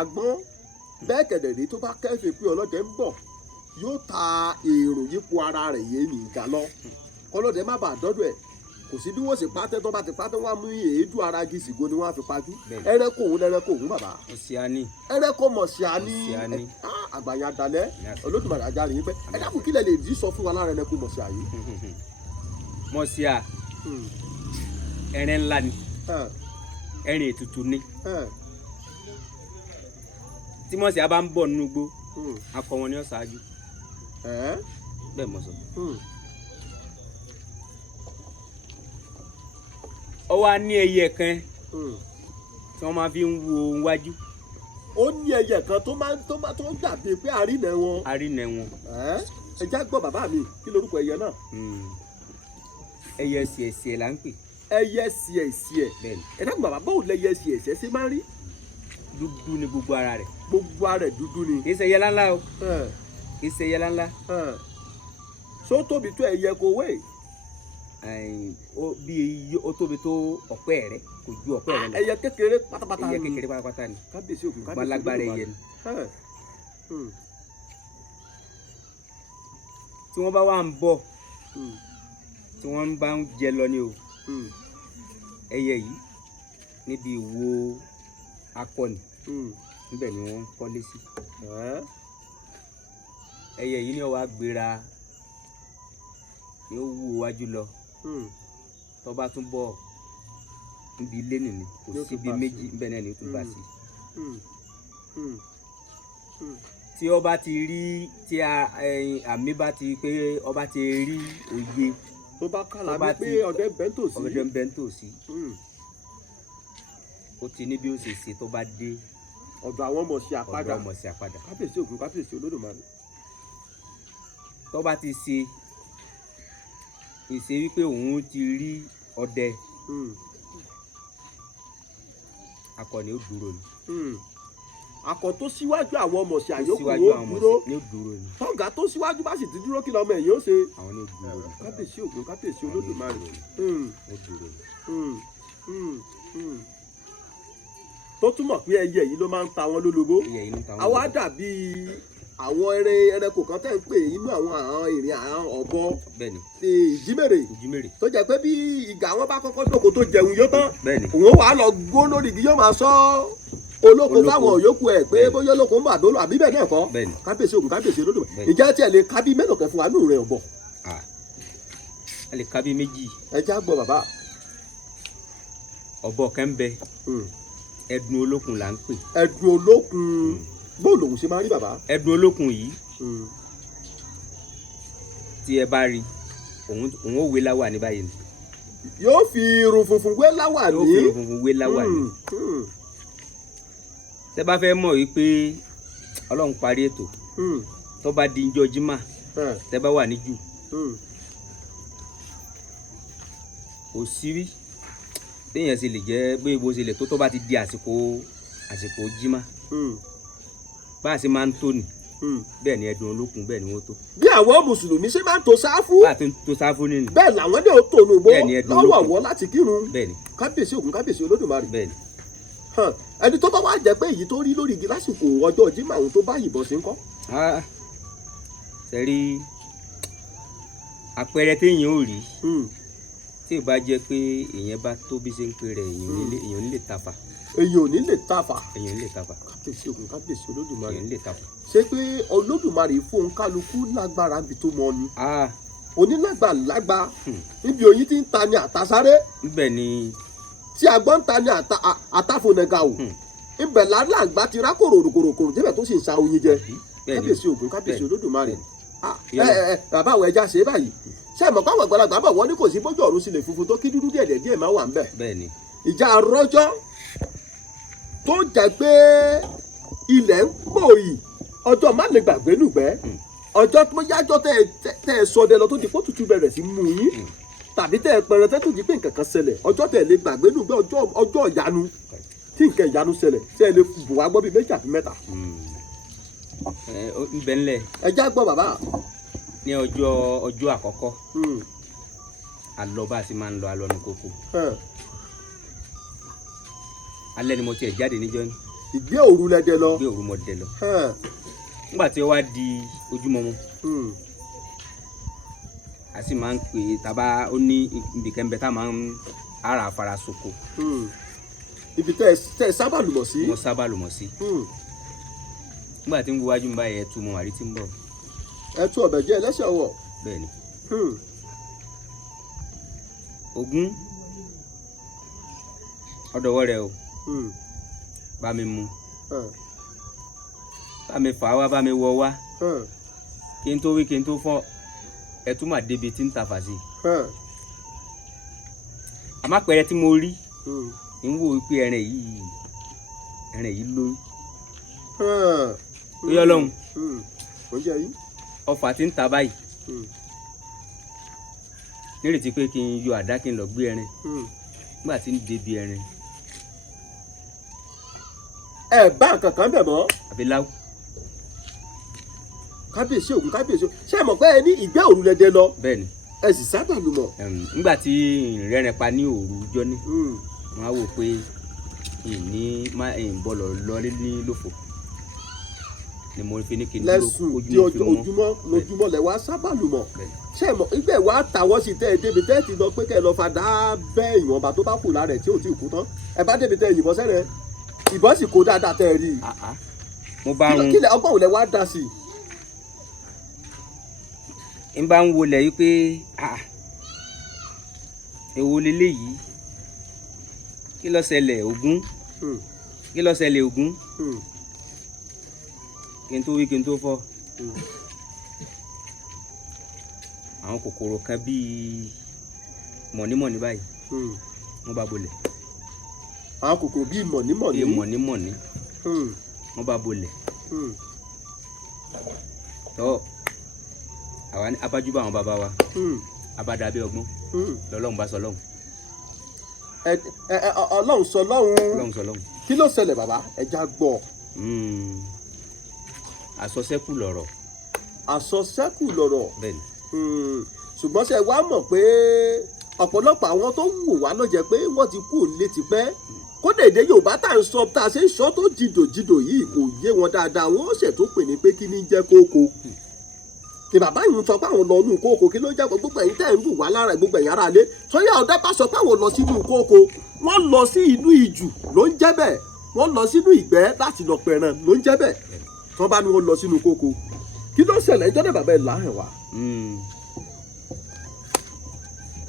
àgbọ̀n bẹ́ẹ̀ kẹ̀dẹ̀rẹ́ tó bá kẹ́fẹ̀ẹ́ pé ọlọ́dẹ ń bọ̀ yóò ta èrò yípo ara rẹ̀ yé ní ìjà lọ kọlọ́dẹ má bàa dọ́dọ̀ ẹ̀ kò sí bí wọ́n sì pátẹ́ tó bá ti pátẹ́ wọ́n á mú èédú ara gíṣìgò ni wọ́n á fi pajú ẹranko òun lẹ́ranko òun bàbá ẹranko mọ̀ṣíání àgbàyàn dalẹ̀ Olódùmarè ajáre yín pẹ́ ẹ dákun kílẹ̀ lè dí sọ fún wa lára ẹranko mọ̀ṣíà yìí. mọ̀ṣíà ẹran ńlá ni ẹrin ètùtù ni tí mọ̀ṣíà bá ń bọ̀ nínú igbó akọ wọn ni ó ṣáájú bẹ́ẹ̀ mọ̀ sọ. ó wá ní ẹyẹ kan tí wọ́n máa fi ń wo wájú. ó ní ẹyẹ kan tó ń dàbí pé àrínà wọn. àrínà wọn. ẹ já gbọ́ bàbá mi kí lorúkọ ẹyẹ náà. ẹyẹ ṣìẹ̀ṣìẹ̀ là ń pè. ẹyẹ ṣìẹ̀ṣìẹ̀. bẹ́ẹ̀ni. ẹ dákun bàbá báwo lẹyẹ ṣìẹ̀ṣìẹ̀ ṣe máa ń rí. dúdú ni gbogbo ara rẹ̀. gbogbo ara rẹ̀ dúdú ni. kì í ṣe ẹyẹ ńláńlá o. kì í ṣe ẹyẹ ńláńlá. ṣó tóbi tó ẹyẹ kòwé. ó tóbi tó ọ̀pẹ rẹ̀ kò ju ọ̀pẹ rẹ̀ lọ. ẹyẹ kékeré pátápátá ni. ẹyẹ kékeré pátápátá ni. kábíyèsí òkú kábíyèsí gbalagbara ẹyẹ ni. tí wọ́n bá wà ń bọ̀ tí wọ́n bá ń jẹ lọ ni o ẹyẹ yìí níbi ìwo akọni níbẹ̀ ni wọ́n ń kọ́lé sí. ẹyẹ yìí ni ó wá gbéra ni ó wú wájú lọ tó bá tún bọ̀ níbi ilé nìní kò síbi méjì níbẹ̀ náà ni ó tún bá sí. tí ọba ti rí tí àmì bá ti pé ọba ti rí òye tó bá kàlà bí pé ọdẹ bẹ́ńtò sí. ọdẹ bẹ́ńtò sí. ó ti ní bí ó ṣe ṣe tó bá dé ọ̀dọ̀ àwọn ọmọ sí àpadà. ọ̀dọ̀ ọmọ sí àpadà. kábíyèsí ògún kábíyèsí olódùmarè. tó bá ti ṣe ìṣe wípé òun ti rí ọdẹ akọni ó dúró ni. akọ tó síwájú àwọn ọmọ sí àyókù ó dúró ni. tọ́gà tó síwájú bá sì ti dúró kí lọ́mọ ẹ̀yìn ó ṣe. àwọn ní dúró ni. kábíyèsí ògún kábíyèsí olódùmarè. ó dúró ni. tó túmọ̀ pé ẹyẹ yìí ló máa ń ta wọn lólobó. àwa dàbí àwọn ẹranko kan tẹ́ ń pè inú àwọn ìrìn àwọn ọ̀bọ. bẹ́ẹ̀ni. ìjímèrè. tó jẹ́ pé bí ìgà wọn bá kọ́kọ́ dóko tó jẹun yó tán. bẹ́ẹ̀ni. òun wàá lọ gbó lórí igi yóò máa sọ olóko fáwọn yòókù ẹ̀ pé bóyá olóko ń bà dólò àbí bẹ́ẹ̀ náà kọ́. bẹ́ẹ̀ni. kábíyèsí ògún kábíyèsí olódùmarè. ìjẹ́ tí ẹ lè kábí mélòó kẹ́ fún wa nù rẹ̀ ọ̀bọ. a lè kábí méjì. ẹ já gbọ́ bàbá. ọ̀bọ kan ń bẹ ẹdun olókun là ń pè. ẹdun olókun bó lòun ṣe máa rí bàbá. ẹdun olókun yìí tí ẹ bá rí òun ó wé láwà ní báyìí ni. yóò fi irun funfun wé láwà ní. yóò fi irun funfun wé láwà ní. tẹ bá fẹ́ mọ̀ wípé ọlọ́run parí ètò tó bá di ijọ́ jímà tẹ bá wà ní jù kò sí rí téèyàn ṣe lè jẹ́ bí ibo ṣe lè tó bá ti di àsìkò jímà bá a ṣe máa ń tó nì bẹ́ẹ̀ ni ẹdun olókun bẹ́ẹ̀ ni wọ́n tó. bí àwọn mùsùlùmí ṣe máa ń to sáfù. bá a ti tó sáfù nínú. bẹ́ẹ̀ làwọn dẹ̀ ó tò nùbọ́ lọ́wọ́wọ́ láti kírun. bẹ́ẹ̀ ni. kábíyèsí ògún kábíyèsí olódùmarè. bẹ́ẹ̀ ni. ẹni tó bá wá jẹ́ pé èyí tó rí lórí igi lásìkò ọjọ́ jímà òun tó bá yìnbọn sí ń kọ́. ṣe rí àpẹẹrẹ téèyàn ò rí tí ì bá jẹ́ pé èèyàn bá tó bí ṣe ń pè rẹ̀ èèyàn ò ní lè tafa. èèyàn ò ní lè tafa. èèyàn ò ní lè tafa. kábíyèsí ògún kábíyèsí olódùmarè. èèyàn ò ní lè tafa. ṣé pé olódùmarè fún kálukú lágbára bí tó mọ ni. onílágbà lágbà níbi oyin tí ń ta ni àtasáré. níbẹ̀ ni. tí agbọ́n ń ta ni àtàfọ̀nẹ̀gà o. ibẹ̀ làǹgbà ti rá kòròkòrò débẹ̀ tó sì ń sa oyin jẹ. kábíyèsí ògún kábíyèsí olódùmarè. bàbá àwọn ẹja ṣe báyìí ṣé ẹ mọ̀ pé àwọn àgbàlagbà bọ̀ wọ́n ní kò sí bójú ọ̀run sílẹ̀ funfun tó kí dúdú díẹ̀ máa wà ń bẹ̀. bẹ́ẹ̀ni. ìjà rọjọ́ tó jẹ́ pé ilẹ̀ ń pòyì ọjọ́ má lè gbàgbé nùgbẹ́ ọjọ́ tó yájọ́ tẹ́ ẹ sọdẹ lọ tó di pọ́ tutù bẹ̀rẹ̀ sí mú yín tàbí tẹ́ ẹ pẹrẹ tẹ́ tó di pé nǹkan kan ṣẹlẹ̀ ọjọ́ tẹ́ ẹ lè gbàgbé nùgbẹ́ ọjọ́ ìyanu tí nǹkan ìyanu ṣẹlẹ̀ tẹ́ ẹ lè bù wá gbọ́ bíi méjì àbí mẹ́ta. nbẹ ńlẹ̀. ẹ já gbọ́ bàbá. ní ọjọ́ àkọ́kọ́ alọ bá a sì máa ń lọ alọ ní kókó alẹ́ ni mo tiẹ̀ jáde níjọ́ ni. ìgbé òru lẹdẹ lọ. ìgbé òru mo dẹ lọ. nígbà tí ó wá di ojúmọmọ a sì máa ń pè tàbá ó ní ibìkẹ́ńbẹ tá a máa ń ara àfara soko. ibi tẹ́ ẹ sábà lùmọ̀ sí. mo sábà lùmọ̀ sí. nígbà tí ń wo wájú mi báyìí ẹ tu mo àrí tí ń bọ̀. ẹ tú ọbẹ̀ jẹ́ ẹlẹ́sẹ̀ wọ̀. bẹ́ẹ̀ ni. Ògún ọ̀dọ̀wọ́ rẹ o bá mi mu bá mi fà wá bá mi wọ wá kí n tó wí kí n tó fọ́ ẹ tún mà débi tí ń tàfà sí àmọ́ àpẹẹrẹ tí mo rí ń wò wípé ẹran yìí lóyún ó yọ lọ́hùn oúnjẹ yìí ọfà tí ń ta báyìí nírètí pé kí n yọ àdá kí n lọ gbé ẹran nígbà tí ń débi ẹran ẹ bá nǹkan kan bẹ̀ mọ́ àbí láwù kábíyèsí ògùn kábíyèsí ṣé ẹ mọ̀ pé ẹ ní ìgbẹ́ òru lẹ́dẹ lọ bẹ́ẹ̀ ni ẹ sì sábà lù mọ̀. nígbà tí ìrẹ́rìn pa ní òru jọ́ní wọ́n á wò pé ìní má bọ́ọ̀lù lọ́lé ní lófo ni mo fi ní kí n dúró lẹ́sùn di ojúmọ́ lẹ̀ wá sábà lù mọ̀ ṣé ẹ mọ̀ ìgbẹ́ wa tàwọ́ sí tẹ́ ẹ débi tẹ́ ẹ ti lọ pé kẹ́ ẹ lọ fàdá bẹ́ ìwọ̀nba tó bá kù lára ẹ̀ tí ò tí ì kú tán ẹ bá débi tẹ́ ẹ yìnbọn sẹ́rẹ̀ ìbọn sì kó dáadáa tẹ́ ẹ rí i. mo bá ń kílẹ̀ ọgbọ́n òun lẹ wá dá sí i. n bá ń wọlé yìí pé èwo leléyìí kí ló ṣẹlẹ̀ Ògún kí ló ṣẹlẹ̀ Ògún kí n tó wí kí n tó fọ́ àwọn kòkòrò kan bíi mọ̀nímọ̀ní báyìí wọ́n bá bolẹ̀. àwọn kòkòrò bíi mọ̀nímọ̀ní. bíi mọ̀nímọ̀ní wọ́n bá bolẹ̀. tọ́ àwa ní abájúbà àwọn bàbá wa abádàbí ọgbọ́n lọ́lọ́run bá sọ lọ́hùn. ọlọ́run sọ lọ́hùn. ọlọ́run sọ lọ́hùn. kí ló ṣẹlẹ̀ bàbá ẹja gbọ́. àsọsẹ́kù lọ̀rọ̀. àsọsẹ́kù lọ̀rọ̀. bẹ́ẹ̀ni. ṣùgbọ́n ṣe wá mọ̀ pé ọ̀pọ̀lọpọ̀ àwọn tó ń wò wá ló jẹ́ pé wọ́n ti kú òlé tipẹ́ kódà èdè Yorùbá tá à ń sọ tá a ṣe ń sọ tó jìdòjìdò yìí kò yé wọn dáadáa wọ́n ṣẹ̀ tó pè ní pé kí ní jẹ́ kókó kí bàbá yìí ń sọ pé àwọn lọ inú kókó kí ló jẹ́ gbogbo ẹ̀yin tẹ́ ń bù wá lára gbogbo ẹ̀yin ará ilé Sọ́yà Ọdẹ bá sọ pé àwọn lọ sínú kókó wọ́n lọ sí inú ìjù ló ń jẹ́ bẹ́ẹ̀ wọ́n lọ sínú ìgbẹ́ láti lọ pẹ̀ràn ló ń jẹ́ bẹ́ẹ̀ tí wọ́n bá ní wọ́n lọ sínú kókó kí ló ṣẹlẹ̀ ìjọ́dẹ̀ bàbá ẹ̀ láhẹ̀ wá.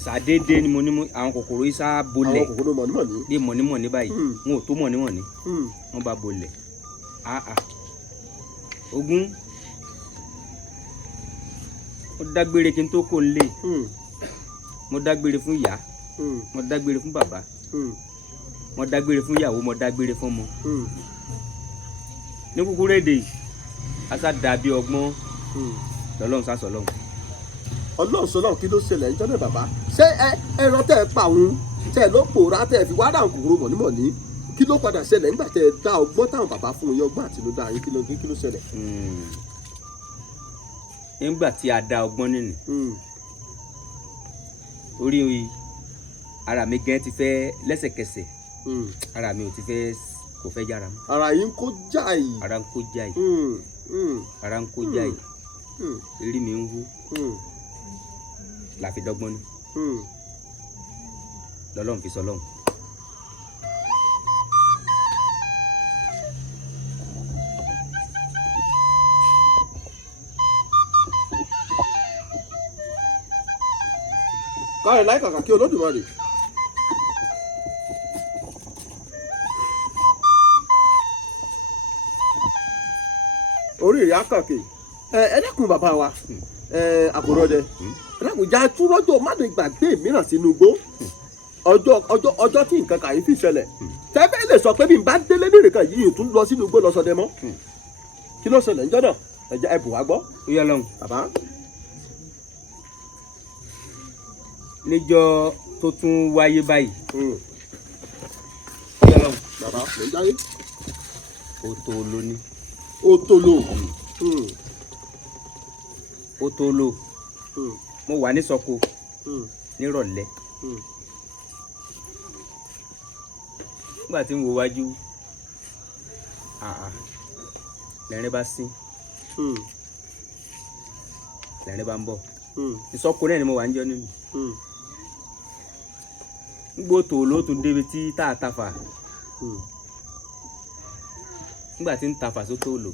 sàdédé ni mo ní àwọn kòkòrò yìí sá bolẹ̀. àwọn kòkòrò mọ̀nímọ̀ní. bí mọ̀nímọ̀ní báyìí wọn ò tó mọ̀nímọ̀ní wọ́n bá bolẹ̀. Ògún mo dágbére kí n tó kó n lé mo dágbére fún ìyá mo dágbére fún bàbá mo dágbére fún ìyàwó mo dágbére fún ọmọ. ní kúkúrú èdè asá dàbí ọgbọ́n lọ́lọ́run sá sọ lọ́hùn. Ọlọ́run sọ lọ́hùn kí ló ṣẹlẹ̀ ìjọ́dẹ̀ bàbá ṣé ẹran tẹ́ ẹ pa òun tẹ́ ẹ ló pòórá tẹ́ ẹ fi wá dáhùn kòkòrò mọ̀nímọ̀ní kí ló padà ṣẹlẹ̀ nígbà tẹ́ ẹ dá ọgbọ́n táwọn bàbá fún yín ọgbọ́n àtinúdá yín kí ló ṣẹlẹ̀. nígbà tí a dá ọgbọ́n nínú orí ara mi gan ti fẹ́ lẹ́sẹ̀kẹsẹ̀ ara mi ò ti fẹ́ kò fẹ́ jára mọ́. ara yín ń kó jáì. ara ń kó jáì. ara ń kó jáì. eré mi ń hú. la fi dọ́gbọ́n ní. lọ́lọ́run fi sọ lọ́hùn. káyọ̀ láì kàkà kí Olódùmarè. orí rẹ̀ á kàkè ẹ dẹ́kun bàbá wa Àkòrọdẹ ẹ dẹ́kun ìjà túrọ́jọ́ má lè gbàgbé mìíràn sínú igbó ọjọ́ tí nǹkan kàyéfì ṣẹlẹ̀ tẹ́fẹ́ lè sọ pé bí n bá délé nírìkan yìí tún lọ sínú igbó lọ ṣọdẹ mọ́ kí ló ṣẹlẹ̀ níjọ́ náà ẹ bù wá gbọ́. ó yá lọ́hùn. bàbá. níjọ́ tó tún wáyé báyìí. ó yá lọ́hùn. bàbá ló ń jáde. ó tó lò ní. ó tó lò. ó tó lò. mo wà ní sọko nírọ̀lẹ́. nígbà tí n wo wájú lẹ́rìn bá sín lẹ́rìn bá ń bọ̀ ìsọkò náà ni mo wà ń jọ nínú nígbò tó ló tún débi tí tá a tafà nígbà tí ń tafà só tó lò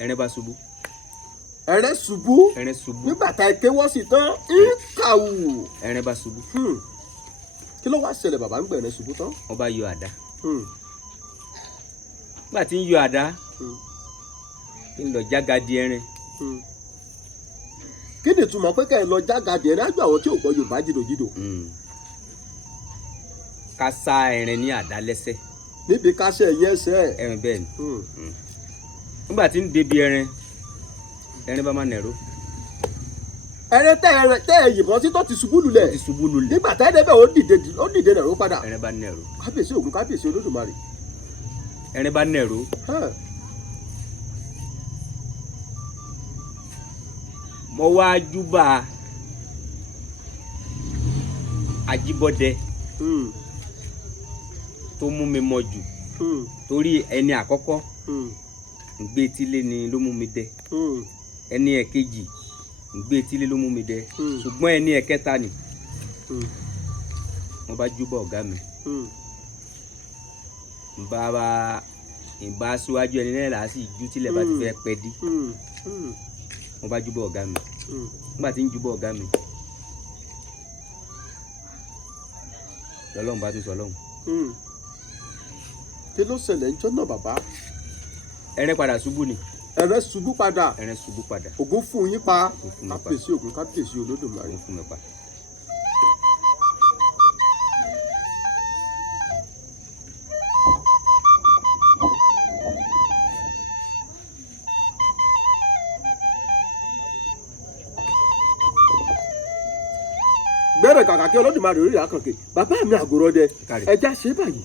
ẹ̀rín bá ṣubú. ẹ̀rín ṣubú. ẹ̀rín ṣubú. nígbà tá a ké wọ́n sì tán ń kàwù. ẹ̀rín bá ṣubú. kí ló wá ṣẹlẹ̀ bàbá ń gbẹ̀rẹ̀ ṣubú tán. wọ́n bá yọ àdá. nígbà tí ń yọ àdá ń lọ jágadi ẹ̀rín kí ni ìtumọ̀ pé kẹ́ ẹ lọ jágàdì ẹ̀rín àjọ àwọn tí ò gbọ́ Yorùbá jìdòjìdò. ká sá ẹrin ní àdá lẹ́sẹ̀. níbi kásẹ̀ yẹn ẹsẹ̀. ẹrin bẹ́ẹ̀ ni nígbà tí ń débi ẹrin bá má nẹ̀rọ. ẹrin tẹ́ ẹ yìnbọn tí tó ti ṣubú lulẹ̀. ti ṣubú lulẹ̀. nígbà tẹ́ ẹ débẹ̀ ó dìde nẹ̀rọ padà. ẹrin bá nẹ̀rọ. kábíyèsí Ògún kábíyèsí Olódùmarè. ẹrin bá nẹ̀rọ. mo wá júbà Ajíbọ́dẹ tó mú mi mọ jù torí ẹni àkọ́kọ́ ìgbé etílé ni ló mú mi dẹ ẹni ẹ̀kejì ìgbé etílé ló mú mi dẹ ṣùgbọ́n ẹni ẹ̀kẹta ni mo bá júbà ọ̀gá mi ìbá síwájú ẹni náà là á sì jú tílẹ̀ bá ti fẹ́ pẹ́ dí mo bá júbà ọ̀gá mi nígbà tí ń júbà ọ̀gá mi lọ́lọ́run bá tún sọ lọ́hùn. kí ló ṣẹlẹ̀ ńjọ́ náà bàbá. ẹrin padà ṣubú ni. ẹrin ṣubú padà. ẹrin ṣubú padà. Ògún fún yín pa. kábíyèsí Ògún kábíyèsí Olódùmarè. Ògún fún mi pa. gbẹrẹ kàkà kí Olódùmarè orí àkànkè bàbá mi Àgòrọdẹ ẹja ṣe báyìí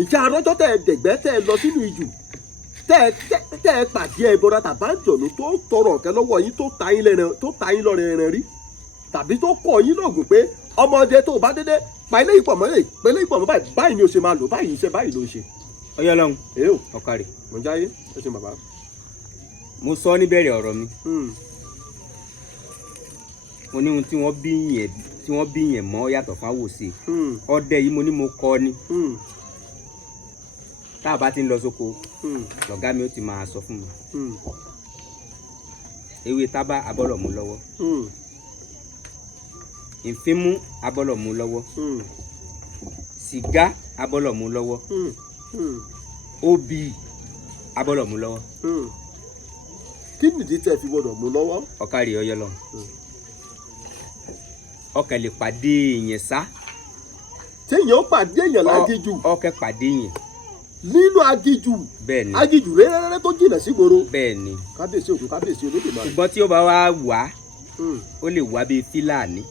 ìjà arọjọ tẹ ẹ dẹgbẹ tẹ ẹ lọ sínú ijù tẹ ẹ pàdé ẹbọra tàbá jọ̀nù tó tọrọ ọ̀kẹ́ lọ́wọ́ yín tó ta yín lọ́rẹ ẹran rí tàbí tó kọ̀ yín lọ́gùn pé ọmọdé tó bá dédé pa ilé ìpọ̀ mọ́ báyìí ni o ṣe máa lò báyìí iṣẹ́ báyìí ló ń ṣe. ọyọ lọhùn èyí ò ọkàrẹ. mo ń jáyé ẹ ṣe bàbá. mo sọ níbẹ̀rẹ̀ ọ̀rọ̀ mi mo ní ohun tí wọ́n bí yẹn mọ́ yàtọ̀ fáwọ̀sẹ̀ ọdẹ yìí mo ní mo kọ́ ni tá a bá ti ń lọ sóko lọ̀gá mi ó ti máa sọ fún mi ewé tábà abọ́lọ̀ mú lọ́wọ́ ìfimú abọ́lọ̀ mú lọ́wọ́ sìgá abọ́lọ̀ mú lọ́wọ́ obì abọ́lọ̀ mú lọ́wọ́. kí nìdí tẹ́ fi gbọ́dọ̀ mú lọ́wọ́. ọ̀kàrí ọyọ lọ ọkẹ lè pàdé èèyàn sá. téèyàn ó pàdé èèyàn lágíjù. ọkẹ pàdé èèyàn. nínú agíjù. bẹ́ẹ̀ni agíjù rẹ́rẹ́rẹ́ tó jìnà sígboro. bẹ́ẹ̀ni kábíyèsí Ògún kábíyèsí Olódùmarè. ṣùgbọ́n tí ó bá wá wá ó lè wá bíi Fílàní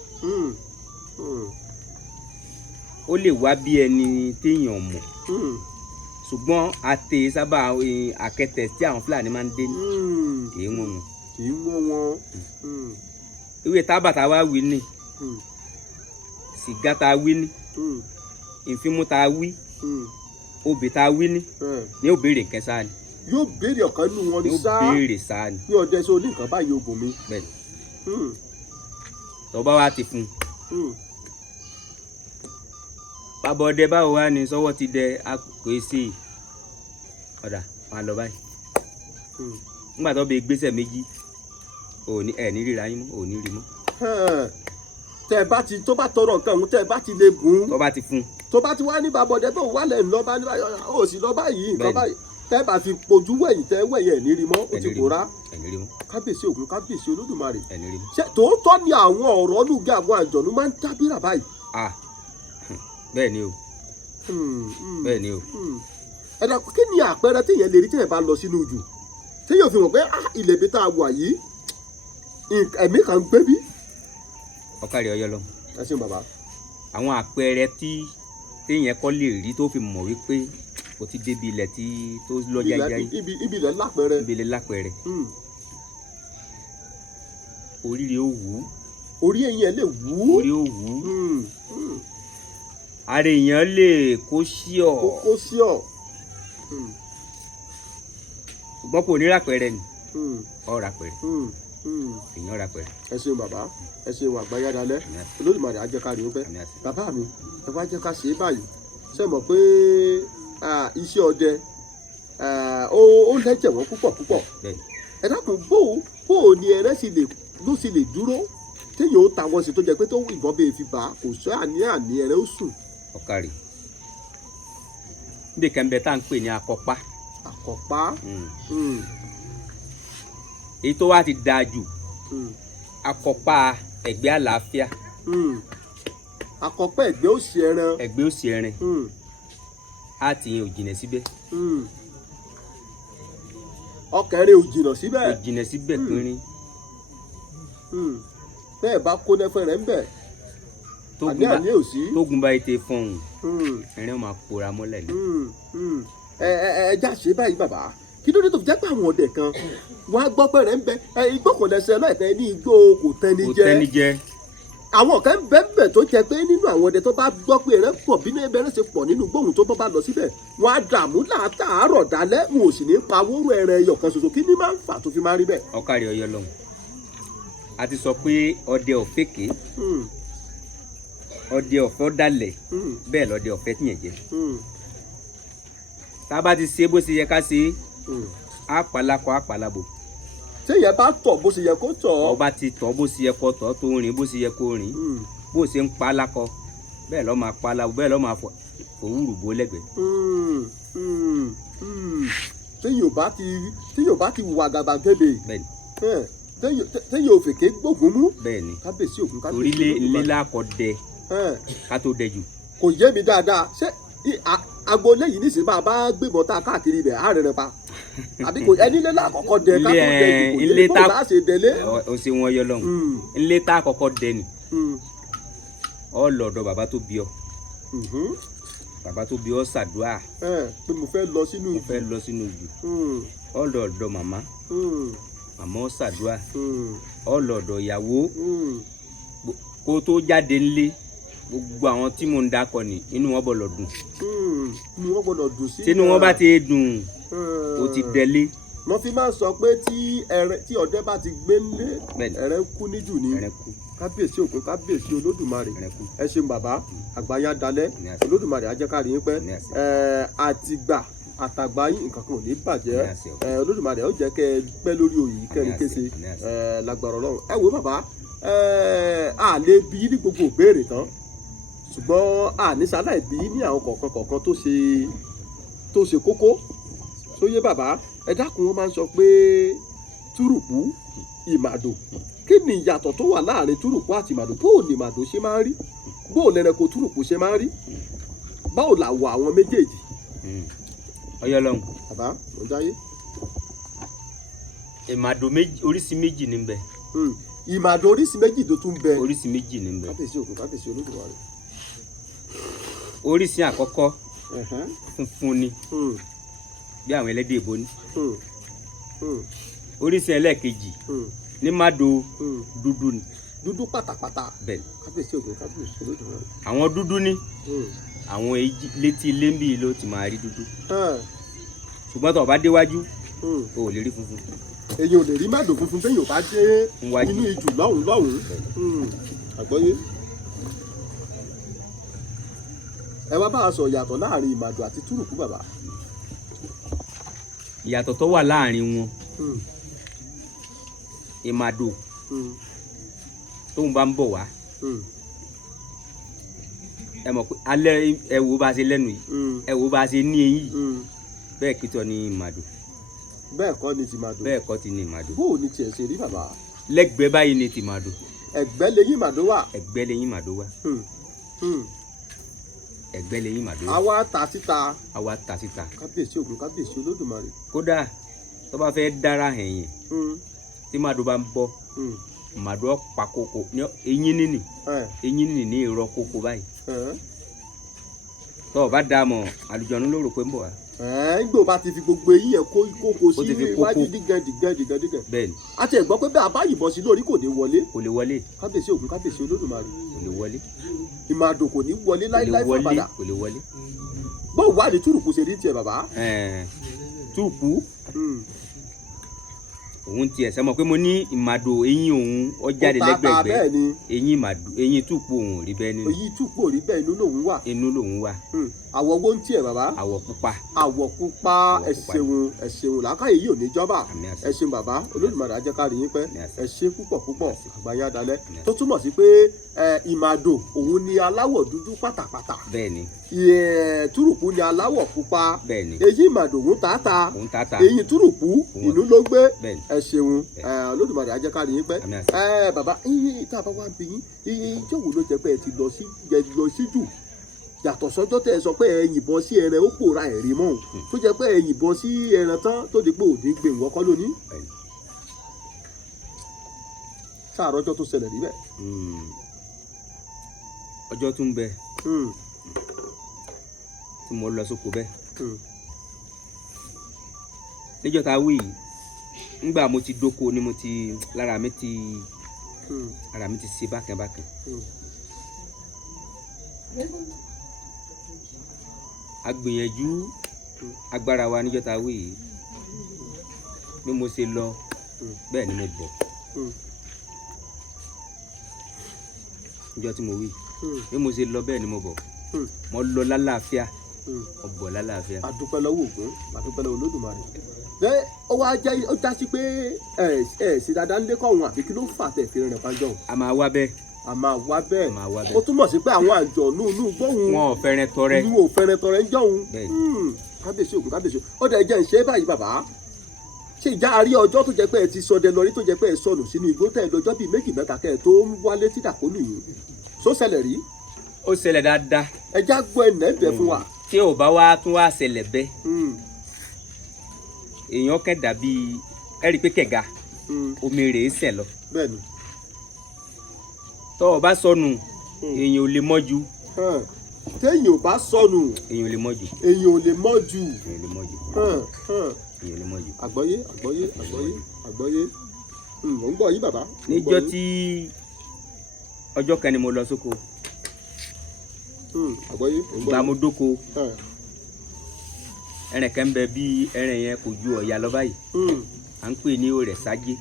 ó lè wá bí ẹni téèyàn mọ̀ ṣùgbọ́n àtẹ sábà àkẹtẹ̀ tí àwọn Fúlàní máa ń dé ní kì í wọ́n wọn. kì í wọ́n wọn. ìwé tábà tá a wá wí ni sìgá tá a wí ní ìfimú tá a wí obì tá a wí ní ní ó béèrè nǹkan sáà ni. yóò béèrè ọ̀kan nínú wọn ní sáà. yóò béèrè sáà ni. ní ọdẹ sọ ní nǹkan báyìí ogun mi. bẹ́ẹ̀ni tọ́ba wa ti fún un. bàbá ọdẹ báwo wá ní sọ́wọ́ ti dẹ kò sí ọ̀dà máa lọ báyìí. nígbà tó bẹ gbèsè méjì ẹ̀ ní ríra yín mọ́ ò ní rí mọ́. tẹ bá ti tó bá tọrọ nǹkan òun tẹ bá ti lè gùn. tó bá ti fún. tó bá ti wá ní bàbá ọdẹ tó wà lẹ́nu lọ́ba ní báyìí ó sì lọ́ba yìí nǹkan báyìí tẹ bá fi pojú wẹ̀yìn tẹ wẹ̀yìn ẹ̀ ní rí mọ́ ó ti pòórá. kábíyèsí Ògún kábíyèsí Olódùmarè. ṣé tòótọ́ ni àwọn ọ̀rọ̀ lùgẹ́ àwọn àjọ̀nú máa ń dábìrà báyìí. bẹ́ẹ̀ ni o bẹ́ẹ̀ ni o. ẹ̀dá kí ni àpẹẹrẹ téèyàn lè rí téèyàn bá lọ sínú jù téèyàn fi mọ̀ pé ilẹ̀ ibi tá a wà yìí ẹ̀mí kan gbé bí. ọ̀kàrí ọyọ lọ. ẹ ṣé bàbá. àwọn àpẹẹrẹ tí téèyàn kọ́ lè rí tó fi mọ̀ wípé o ti débi ilẹ̀ tí tó lọ jájáyé. ibi ilẹ̀ lápẹẹrẹ. ibi ilẹ̀ lápẹẹrẹ. oríire ó wù ú. orí ẹ̀yìn ẹ̀ lè wù ú. orí ó wù ú. ara èèyàn lè kó sí ọ. kó sí ọ. ṣùgbọ́n kò ní rápẹẹrẹ ni ọ rápẹẹrẹ èèyàn rápẹẹrẹ. ẹ ṣeun bàbá ẹ ṣeun àgbáyá dalẹ̀ Olódùmarè á jẹ́ ká rí ó pẹ́. bàbá mi ẹ wá jẹ́ ká ṣe é báyìí ṣe mọ̀ pé iṣẹ́ ọdẹ ó lẹ́jẹ̀ wọ́n púpọ̀ ẹ dákun bó o ní ẹrẹ́ ló sì lè dúró téèyàn ó ta wọn sí tó jẹ́ pé tó ìbọn bẹ́ẹ̀ fi bá kò sọ àní ẹrẹ́ ó sùn. ọ̀kàrí níbi kan bẹ tá à ń pè ní akọpá. àkọ́pá. èyí tó wá ti dáa jù akọpa ẹ̀gbẹ́ àlàáfíà akọpẹ́ ẹ̀gbẹ́ òsì ẹran ẹ̀gbẹ́ òsì ẹran á ti yẹn ò jìnà síbẹ̀ ọkẹrẹ ò jìnà síbẹ̀ ò jìnà síbẹ̀ pínrín bẹ́ẹ̀ bá kó nẹ́fẹ̀ rẹ̀ ń bẹ̀ àní ò sí tógun bá ètè fọhùn ẹ̀rín máa pòórá mọ́lẹ̀ ni. ẹja ṣe báyìí bàbá kí ló dé tó fi jẹ́ pé àwọn ọdẹ kan wọ́n á gbọ́ pé rẹ̀ ń bẹ igbó kò lẹ́sẹ̀ lọ́ọ̀tẹ́ ní igbó kò tẹ́ni jẹ́ àwọn kan bẹ́ẹ̀ tó jẹ́ pé nínú àwọn ọdẹ tó bá gbọ́ pé rẹ̀ pọ̀ bí ẹbẹ̀rẹ̀ ṣe pọ̀ nínú gbóhùn tó bá lọ síbẹ̀ wọ́n á dààmú látàárọ̀ dálẹ́ wọn ò sì ní pa wóró ẹran ẹyọ kan ṣoṣo kí ni máa ń fà tó fi máa rí bẹ́ẹ̀. ọkàrí ọyọ lọhùn a ti sọ pé ọdẹ ọ̀fẹ́kẹ́ ọdẹ ọ̀fẹ́ ọ̀dàlẹ̀ bẹ́ẹ̀ lọ́dẹ ọ̀fẹ́ tìyẹn jẹ tá a bá ti ṣe bó ṣe yẹ ká ṣe á palakọ á palabo. téèyàn bá tọ̀ bó ṣe yẹ kó tọ̀. ọba ti tọ̀ bó ṣe yẹ kó tọ̀ tó rìn bó ṣe yẹ kó rìn bó ṣe ń palakọ bẹ́ẹ̀ lọ́ máa palabo bẹ́ẹ̀ lọ́ máa fòwúrù bó lẹ́gbẹ̀ẹ́. téèyàn bá ti wà gàbàgebè téèyàn ò fèké gbógun mú. bẹ́ẹ̀ni kábíyèsí ògún kábíyèsí orílẹ ńlẹlá kọ dẹ ká tó dẹ jù. kò yé mi dáadáa ṣé agboolé yìí nísìnyí máa bá gbébọn tá a káàkiri ibẹ̀ á rẹ̀ pa àbí kò ẹni lé lákọ̀ọ́kọ́ dẹ ká tó dẹ jù kò yé bó bá ṣe délé. o ṣe wọn yọ lọhùn ńlẹ tá a kọ́kọ́ dẹ ni ọ lọ́dọ̀ bàbá tó bí ọ bàbá tó bí ọ ṣàdúrà pé mo fẹ́ lọ sínú ìjù mo fẹ́ lọ sínú ìjù ọ lọ́dọ̀ màmá màmá ọ ṣàdúrà ọ lọ́dọ̀ ìyàwó kó tó jáde ńlé gbogbo àwọn tí mò ń dákọ ni inú wọn gbọ́dọ̀ dùn inú wọn gbọ́dọ̀ dùn sí tínú wọn bá ti dùn ó ti délé. wọ́n fi máa ń sọ pé tí ọdẹ bá ti gbé ńlé ẹ̀rẹ̀ kú níjù ni kábíyèsí ògún kábíyèsí olódùmarè ẹ ṣeun bàbá àgbáyá dalẹ̀ olódùmarè á jẹ́ ká rí yín pẹ́ àtìgbà àtàgbà yín nǹkan kan ò ní bàjẹ́ olódùmarè ó jẹ́ kẹ́ ẹ pẹ́ lórí oyè kẹ́rin kése lágbára Ọlọ́run ẹ wo bàbá a lè bí ní gbogbo ìbéèrè tán ṣùgbọ́n àníṣàlàyé bí ní àwọn kọ̀ọ̀kan tó ṣe kókó sóyè bàbá ẹ dákun wọn máa ń sọ pé túrùpù ìmàdò kí ni ìyàtọ̀ tó wà láàrin túrùpù àti ìmàdò bóò ni ìmàdò ṣe máa ń rí bóò lẹ́rẹ̀kọ túrùpù ṣe máa ń rí báwo làwọ̀ àwọn méjèèjì. ọyọ lọhùn. bàbá mo jáyé. ìmàdò oríṣi méjì ní bẹ. ìmàdò oríṣi méjì tó tún bẹ. oríṣi méjì ní bẹ. kábíyèsí ògún kábíyèsí olódùmarè. oríṣi àkọ́kọ́ funfun ni bí àwọn ẹlẹ́dẹ̀ èbó ní. oríṣi ẹlẹ́ẹ̀kejì ní màdò dúdú ni. dúdú pátápátá. bẹ́ẹ̀ kábíyèsí ògún kábíyèsí olódùmarè. àwọn dúdú ni àwọn létí lẹ́ńbì ló ti máa rí dúdú ṣùgbọ́n tó o bá déwájú o ò lè rí funfun. èyí ò lè rí màdò funfun téèyàn bá dé inú ijù lọ́hùn àgbọ́yé. ẹ wá bá a sọ ìyàtọ̀ láàrin ìmàdò àti túrùkù bàbá. ìyàtọ̀ tó wà láàrin wọn ìmàdò tóun bá ń bọ̀ wá ẹ mọ̀ pé alẹ́ ẹ wo bá a ṣe lẹ́nu yìí ẹ wo bá a ṣe ní eyín yìí bẹ́ẹ̀ kìtọ̀ ní ìmàdò. bẹ́ẹ̀ kọ́ ni tìmàdò. bẹ́ẹ̀ kọ́ ti ní ìmàdò. bó o ní tiẹ̀ ṣe rí bàbá. lẹ́gbẹ̀ẹ́ báyìí ni tìmàdò. ẹ̀gbẹ́ lẹ́yìn ìmàdò wà. ẹ̀gbẹ́ lẹ́yìn ìmàdò wà. ẹ̀gbẹ́ lẹ́yìn ìmàdò wà. àwa ta síta. àwa ta síta. kábíyèsí ògún kábíyèsí olódùmarè. kódà tó bá fẹ́ dára ẹ̀yìn tí màdò bá ń bọ̀ màdò pa kókó eyín nínì eyín nínì ní ìrọ̀ kókó báyìí tó o bá dá mọ̀ àlùjọ̀nú ló rò pé ń bọ̀ wá. gbò bá ti fi gbogbo eyín yẹn kó kókó sí iwájú dígẹ̀dígẹ̀dígẹ̀. bẹ́ẹ̀ni. a ti ẹ̀ gbọ́ pé bẹ́ẹ̀ a bá yìnbọn sí lórí kò ní wọlé. kò lè wọlé. kábíyèsí ògún kábíyèsí olódùmarè. kò lè wọlé. ìmàdò kò ní wọlé láíláí fún padà. kò lè wọlé. bóun wà ní túrùkù ṣe rí tiẹ̀ bàbá. túrùkù òun tiẹ̀ sẹ́mọ̀ pé mo ní ìmàdò eyín òun ó jáde lẹ́gbẹ̀gbẹ́ eyín ìmàdò eyín túpò òun ò rí bẹ́ẹ̀ nínú. eyín túpò ò rí bẹ́ẹ̀ inú lòun wà. inú lòun wà. àwọ̀ wo ń tiẹ̀ bàbá. àwọ̀ pupa. àwọ̀ pupa ẹ ṣeun làákàyè yìí ò ní jọba. ẹ ṣeun bàbá olódùmarè á jẹ́ ká rí yín pẹ́. ẹ ṣe púpọ̀ púpọ̀ àgbáyé adalẹ́. tó túmọ̀ sí pé ìmàdò òun ni aláwọ̀ dúdú pátápátá. bẹ́ẹ̀ni. túrùkù ni aláwọ̀ pupa. bẹ́ẹ̀ni. eyín ìmàdò òun tààtà. eyín túrùkù ìlú ló gbé. ẹ ṣeun Olódùmarè á jẹ́ ká rí yín pẹ́. Bàbá iye tá a bá wá bí yín iye ìjọ wo ló jẹ́ pé ẹ ti lọ sí jù yàtọ̀ sọ́jọ́ tẹ́ ẹ sọ pé ẹ yìnbọn sí ẹran ó pòórá ẹ̀rí mọ́ tó jẹ́ pé ẹ yìnbọn sí ẹran tán tó di pé òní gbé wọn kọ́ lónìí. sáàrọ̀ ọjọ́ tó ṣẹlẹ̀ rí bẹ́ẹ̀. ọjọ́ tún bẹ tí mo lọ sóko bẹ́ẹ̀ níjọ́ tá a wí yìí ńgbà mo ti dóko ni mo ti lára mi ti ṣe bákẹ́bákẹ́ a gbìyànjú agbára wa níjọ́ tá a wí yìí bí mo ṣe lọ bẹ́ẹ̀ ni mo bọ̀ níjọ́ tí mo wí bí mo ṣe lọ bẹ́ẹ̀ ni mo bọ̀ mo lọ lálàáfíà mo bọ̀ lálàáfíà. àdúpẹ́ lọ́wọ́ Ògún àdúpẹ́ lọ́wọ́ Olódùmarè ẹ ó wá jẹ́ ó já sí pé ẹ sì dáadáa ń lé kọ́ ọ̀hún àbí kí ló fà tẹ̀ fi rìn pàjọ́. a máa wá bẹ́ẹ̀. a máa wá bẹ́ẹ̀ ó túmọ̀ sí pé àwọn àjọ nùnú gbóhùn wọn ò fẹ́rẹ̀ tọrẹ inú ò fẹ́rẹ̀ tọrẹ ń jọ̀hún. kábíyèsí Ògún kábíyèsí ó dẹ̀ jẹ́ ń ṣe báyìí bàbá ṣé ìjà àárí ọjọ́ tó jẹ́ pé ẹ ti sọdẹ lọ rí tó jẹ́ pé ẹ sọnù sínú igbó tẹ̀ lọ́jọ́ bíi méjì mẹ́ta kẹ́ ẹ tó ń wálé tí dàkólù yìí só ṣẹlẹ̀ rí. ó ṣẹlẹ̀ dáadáa. ẹ já gbọ́ ẹ̀ nẹ́ẹ̀bẹ̀ fún wa. tí ò bá wá tún wá ṣẹlẹ̀ bẹ́ẹ̀ èèyàn kẹ́ dàbí ẹ rí i pé kẹ̀ga omi rèé sẹ̀ lọ. bẹ́ẹ̀ni. tọ́ ọ bá sọnù èèyàn ò lè mọ́jú. téèyàn ò bá sọnù èèyàn ò lè mọ́jú. èèyàn ò lè mọ́jú. èèyàn ò lè mọ́jú. èèyàn ò lè mọ́jú. àgbọ́yé mò ń gbọ́ yín bàbá. níjọ́ tí ọjọ́ kan ni mo lọ sóko. àgbọ́yé. ìgbà mo dóko ẹrìn kan bẹ bí ẹrìn yẹn kò ju ọ̀yà lọ báyìí à ń pè ní òrẹ̀ sájé.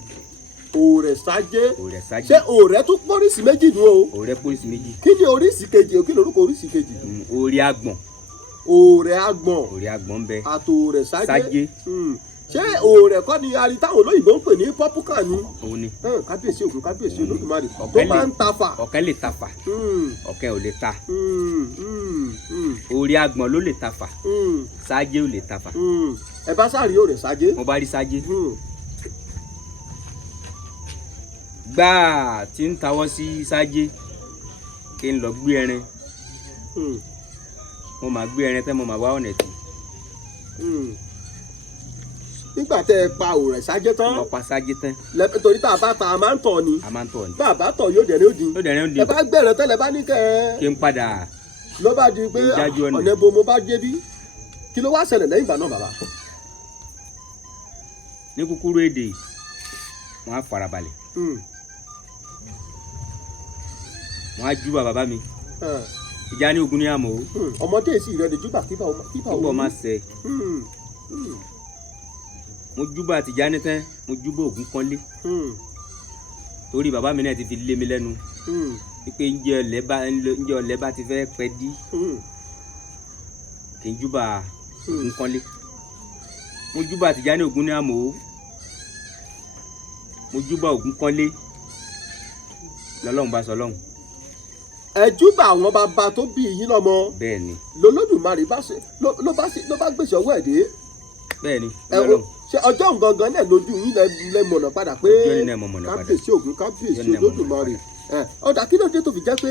òrẹ̀ sájé. òrẹ̀ sájé. ṣé òrẹ̀ tún pọ́rísì méjì nù o. òrẹ̀ pọ́rísì méjì. kí ni oríṣi kejì o kí ni orúkọ oríṣi kejì. òrẹ̀ àgbọ̀n. òrẹ̀ àgbọ̀n. òrẹ̀ àgbọ̀n bẹ. àtò òrẹ̀ sájé. sájé. ṣé òrẹ̀ kọ́ ni ari táwọn olóyìnbó ń pè ní pọ́pùkà ni. òun ni. kábíyèsí Ògún kábíyèsí Olódùmarè tó máa ń tafa. ọ̀kẹ́ lè tafa. ọ̀kẹ́ ò lè ta. òrẹ̀ àgbọ̀n ló lè tafa. sájé ò lè tafa. ẹ bá sáré òrẹ̀ sájé. mo bá rí sájé. gbáà tí ń tawọ́ sí sájé kí n lọ gbé ẹrin. mo máa gbé ẹrin tẹ́ mo máa wá ọ̀nà tì. nígbà tẹ́ ẹ pa òrẹ̀ sájé tán. mo pa sájé tán. torí tá a bá ta a máa ń tọ̀ ni. a máa ń tọ̀ ni. bá a bá tọ̀ yóò dẹ̀rẹ́ òdì. yóò dẹ̀rẹ́ òdì. ẹ bá gbẹ̀rẹ̀ tẹ́lẹ̀ bá ní kẹ́ ẹ. kí n padà. ló bá di pé ọ̀nà ibo mo bá dé bí kí ló wá ṣẹlẹ̀ lẹ́yìn ìgbà náà bàbá. ní kúkúrú èdè wọn á farabalẹ̀. wọn á júbà bàbá mi. ìjà ní ogun ní àmọ́ o. ọmọdé èsì rẹ lè júbà kíbà kíbà má ṣe. mo júbà Tìjání tán mo júbà Ògúnkọ́lé. torí bàbá mi náà ti fi lé mi lẹ́nu. pé ǹjẹ́ ọ̀lẹ́ bá ti fẹ́ pẹ́ dí. kì í júbà Ògúnkọ́lé. mo júbà Tìjání Ògún ní àmọ́ o. mo júbà Ògúnkọ́lé lọ́lọ́run bá sọ lọ́hùn. ẹ júbà àwọn bàbá tó bí yín lọ́mọ. bẹ́ẹ̀ni. lọ́lọ́dùmarè ló bá gbèsè ọwọ́ ẹ̀ dé. bẹ́ẹ̀ni. ṣe ọjọ́ gangan náà lójú yín lẹ mọ̀nà padà pé kábíyèsí Ògún kábíyèsí Olódùmarè. ọ̀dà kí ló dé tó fi jẹ́ pé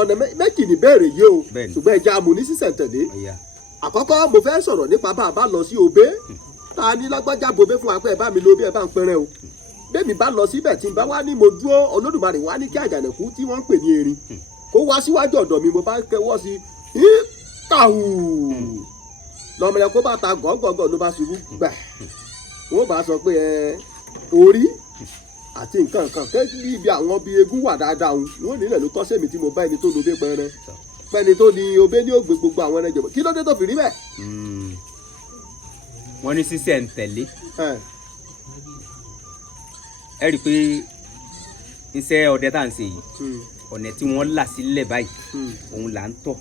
ọ̀nà méjì ní bẹ́ẹ̀rẹ̀ yìí o ṣùgbọ́n ẹja amú ní sísẹ̀ntẹ̀lé. àkọ́kọ́ mo fẹ́ sọ̀rọ̀ nípa bá a bá lọ sí Obé ta ní lágbájá bobé fún wa pé ẹ bá mi lo Obé ẹ bá ń pẹrẹ o bẹ́ẹ̀ mi bá lọ síbẹ̀ tí n bá wá ní mo dúró Olódùmarè wá ní kí Àjànàkú tí wọ́n ń pè ní erin kó wá síwájú ọ̀dọ̀ mi mo bá kẹwọ́ sí i kàwù lọ́mọ yẹn kó bá ta gọ́gọ́gọ́ ló bá ṣubú gbà wọ́n bá sọ pé orí àti nǹkan kan kẹ́kí ibi àwọn bíi eégún wà dáadáa òun wọ́n nílẹ̀ ló tọ́ sẹ́mi tí mo bá ẹni tó lo Obé pẹrẹ pẹ́ni tó ní Obé ní ògbé gbogbo àwọn ẹran jẹ̀bọ̀ kí ló dé tó fi rí bẹ́ẹ̀. wọ́n ní sísẹ̀ ń tẹ̀lé ẹ rí i pé iṣẹ́ ọdẹ tá à ń ṣe yìí ọ̀nà tí wọ́n là sílẹ̀ báyìí òun là ń tọ̀.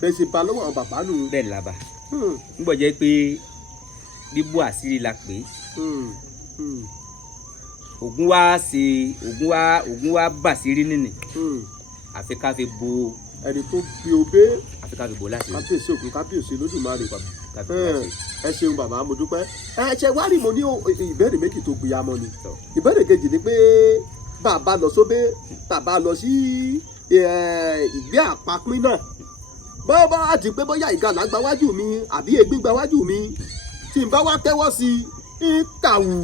bẹ́ẹ̀ ṣe ba lọ́wọ́ àwọn bàbá nù. bẹ́ẹ̀ la bá ń gbọ́ jẹ́ pé bíbú àṣírí la pè é Ògún wá bàṣírí nìní àfi ká fi bo ẹni tó fi Obé àfi ká fi bo láti kábíyèsí Ògún kábíyèsí Olódùmarè ẹ ṣeun bàbá mo dúpẹ́ ẹ ṣe wá rí mo ní ìbéèrè méjì tó gbìyàmọ́ ni ìbéèrè kejì ni pé bàbá lọ sóbé bàbá lọ sí ìgbé àpapín náà bọ́ọ̀ bá ti pé bóyá ìgalà gba wájú mi àbí egbín gba wájú mi tí n bá wá tẹ́wọ́ sí i ń kàwù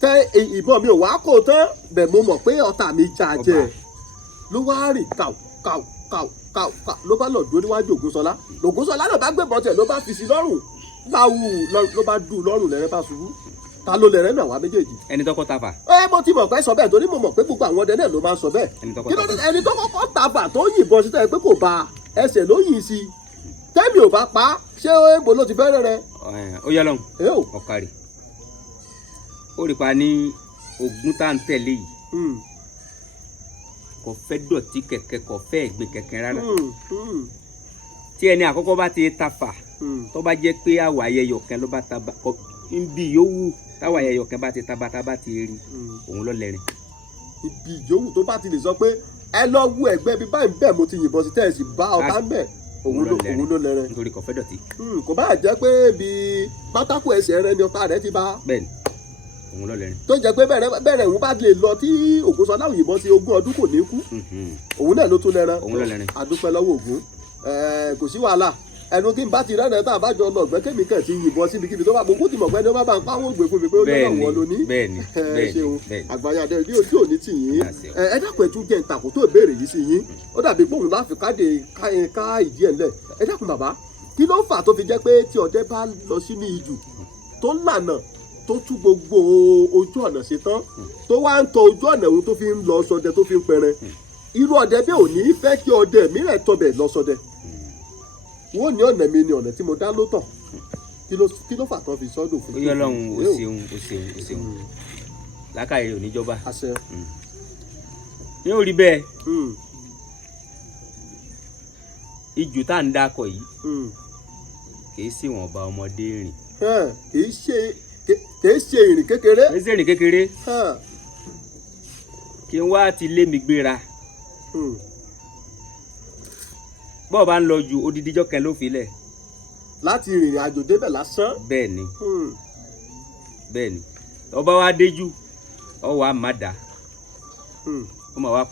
tẹ ìbọn mi ò wá kó tán bẹ́ẹ̀ mo mọ̀ pé ọ̀tá mi jàjẹ́ ló wá rìn kàwù ló bá lọ dúró níwájú Ògúnṣọlá Ògúnṣọlá náà bá gbébọn tẹ̀ ló bá fi sí lọ́rùn láwù ló bá dùn lọ́rùn lẹ́rẹ́ bá ṣubú ta ló lẹ́rẹ́ náà wá méjèèjì. ẹni tó kọ́ tafà. mo ti mọ̀ pé sọ bẹ́ẹ̀ torí mo mọ̀ pé gbogbo àwọn ọdẹ náà ló máa ń sọ bẹ́ẹ̀. ẹni tó kọ́kọ́ tafà tó yìnbọn sí tẹ̀ pé kò bá ẹsẹ̀ ló yìn sí tẹ́mi ò bá pa ṣé èèbò ló ti fẹ́rẹ̀ rẹ. ó yẹ lọ́hùn ọ̀kàrì ó rí pa ní ogun tá à ń tẹ̀lé yìí kò fẹ́ dọ̀tí kẹ̀kẹ́ kò fẹ́ ẹ̀gbin kẹ̀kẹ́ rárá tí ẹni àkọ́kọ́ bá ti tafà tó bá jẹ́ pé àwọ̀ ayẹyọ kan ló bá taba ibi yòówù táwọ̀ ayẹyọ kan bá ti taba tá bá ti rí òun ló lẹ́rìn. ibi yòówù tó bá ti lè sọ pé ẹ lọ wú ẹgbẹ́ bí báyìí bẹ́ẹ̀ mo ti yìnbọn sí tẹ́ẹ̀sì bá ọ̀tá ń bẹ̀ òun ló lẹ́rìn. nítorí kò fẹ́ dọ̀tí. kò bá jẹ́ pé bí pátákó ẹsẹ̀ rẹ ni ọ̀tá rẹ ti bá. bẹ́ẹ̀ni òun ló lẹ́rìn. tó jẹ́ pé bẹ̀rẹ̀ òun bá lè lọ tí Ògúnṣọlá òyìnbọn sí 20 ọdún kò ní kú òun náà ló tún lẹ́rìn. òun ló lẹ́rìn. adúpẹ́ lọ́wọ́ Ògún kò sí wàhálà ẹnu kí n bá ti rẹ́rẹ́ tá a bá jọ lọ ọ̀gbẹ́ kémi kàn ti yìnbọn síbi tó bá gbogbo tí mọ̀ pé ẹni ó bá bá ń pàwọ́ ògbé fún mi pé ó lọ́wọ́ wọn lóní. bẹ́ẹ̀ni ṣeun àgbáyé adé ní ojú òní tì yín ẹ dákun ẹ tún jẹ́ ìtàkùn tó ìbéèrè yìí sí yín ó dàbí pòun láfi ká ìdí ẹ̀ ńlẹ̀ ẹ dákun bàbá kí ló fà tó fi jẹ́ pé tí ọdẹ bá lọ sínú ijù tó lànà tó tú gbogbo ojú ọ̀nà ṣe tán tó wá ń tọ ojú ọ̀nà òun tó fi ń lọ sọdẹ tó fi ń pẹrẹ irú ọdẹ bẹ́ẹ̀ ò ní fẹ́ kí ọdẹ mìíràn tọbẹ̀ lọ sọdẹ wọ́n ní ọ̀nà mi ni ọ̀nà tí mo dá ló tọ̀ kí ló fà tán fi sọ́dọ̀ fún mi. ó yọ lọ́hùn ó ṣeun lákàyè oníjọba ní orí bẹ́ẹ̀ ijù tá à ń dákọ̀ yìí kìí sí wọn ọba ọmọdé rìn. kìí ṣe ìrìn kékeré. kìí ṣe ìrìn kékeré kí n wá ti lé mi gbéra bọ́ọ̀ bá ń lọ ju odidijọ́ kan ló fi lẹ̀. láti rìnrìn àjò débẹ̀ lásán. bẹ́ẹ̀ni ọba wa déjú ọwọ́ a má da ọmọ wa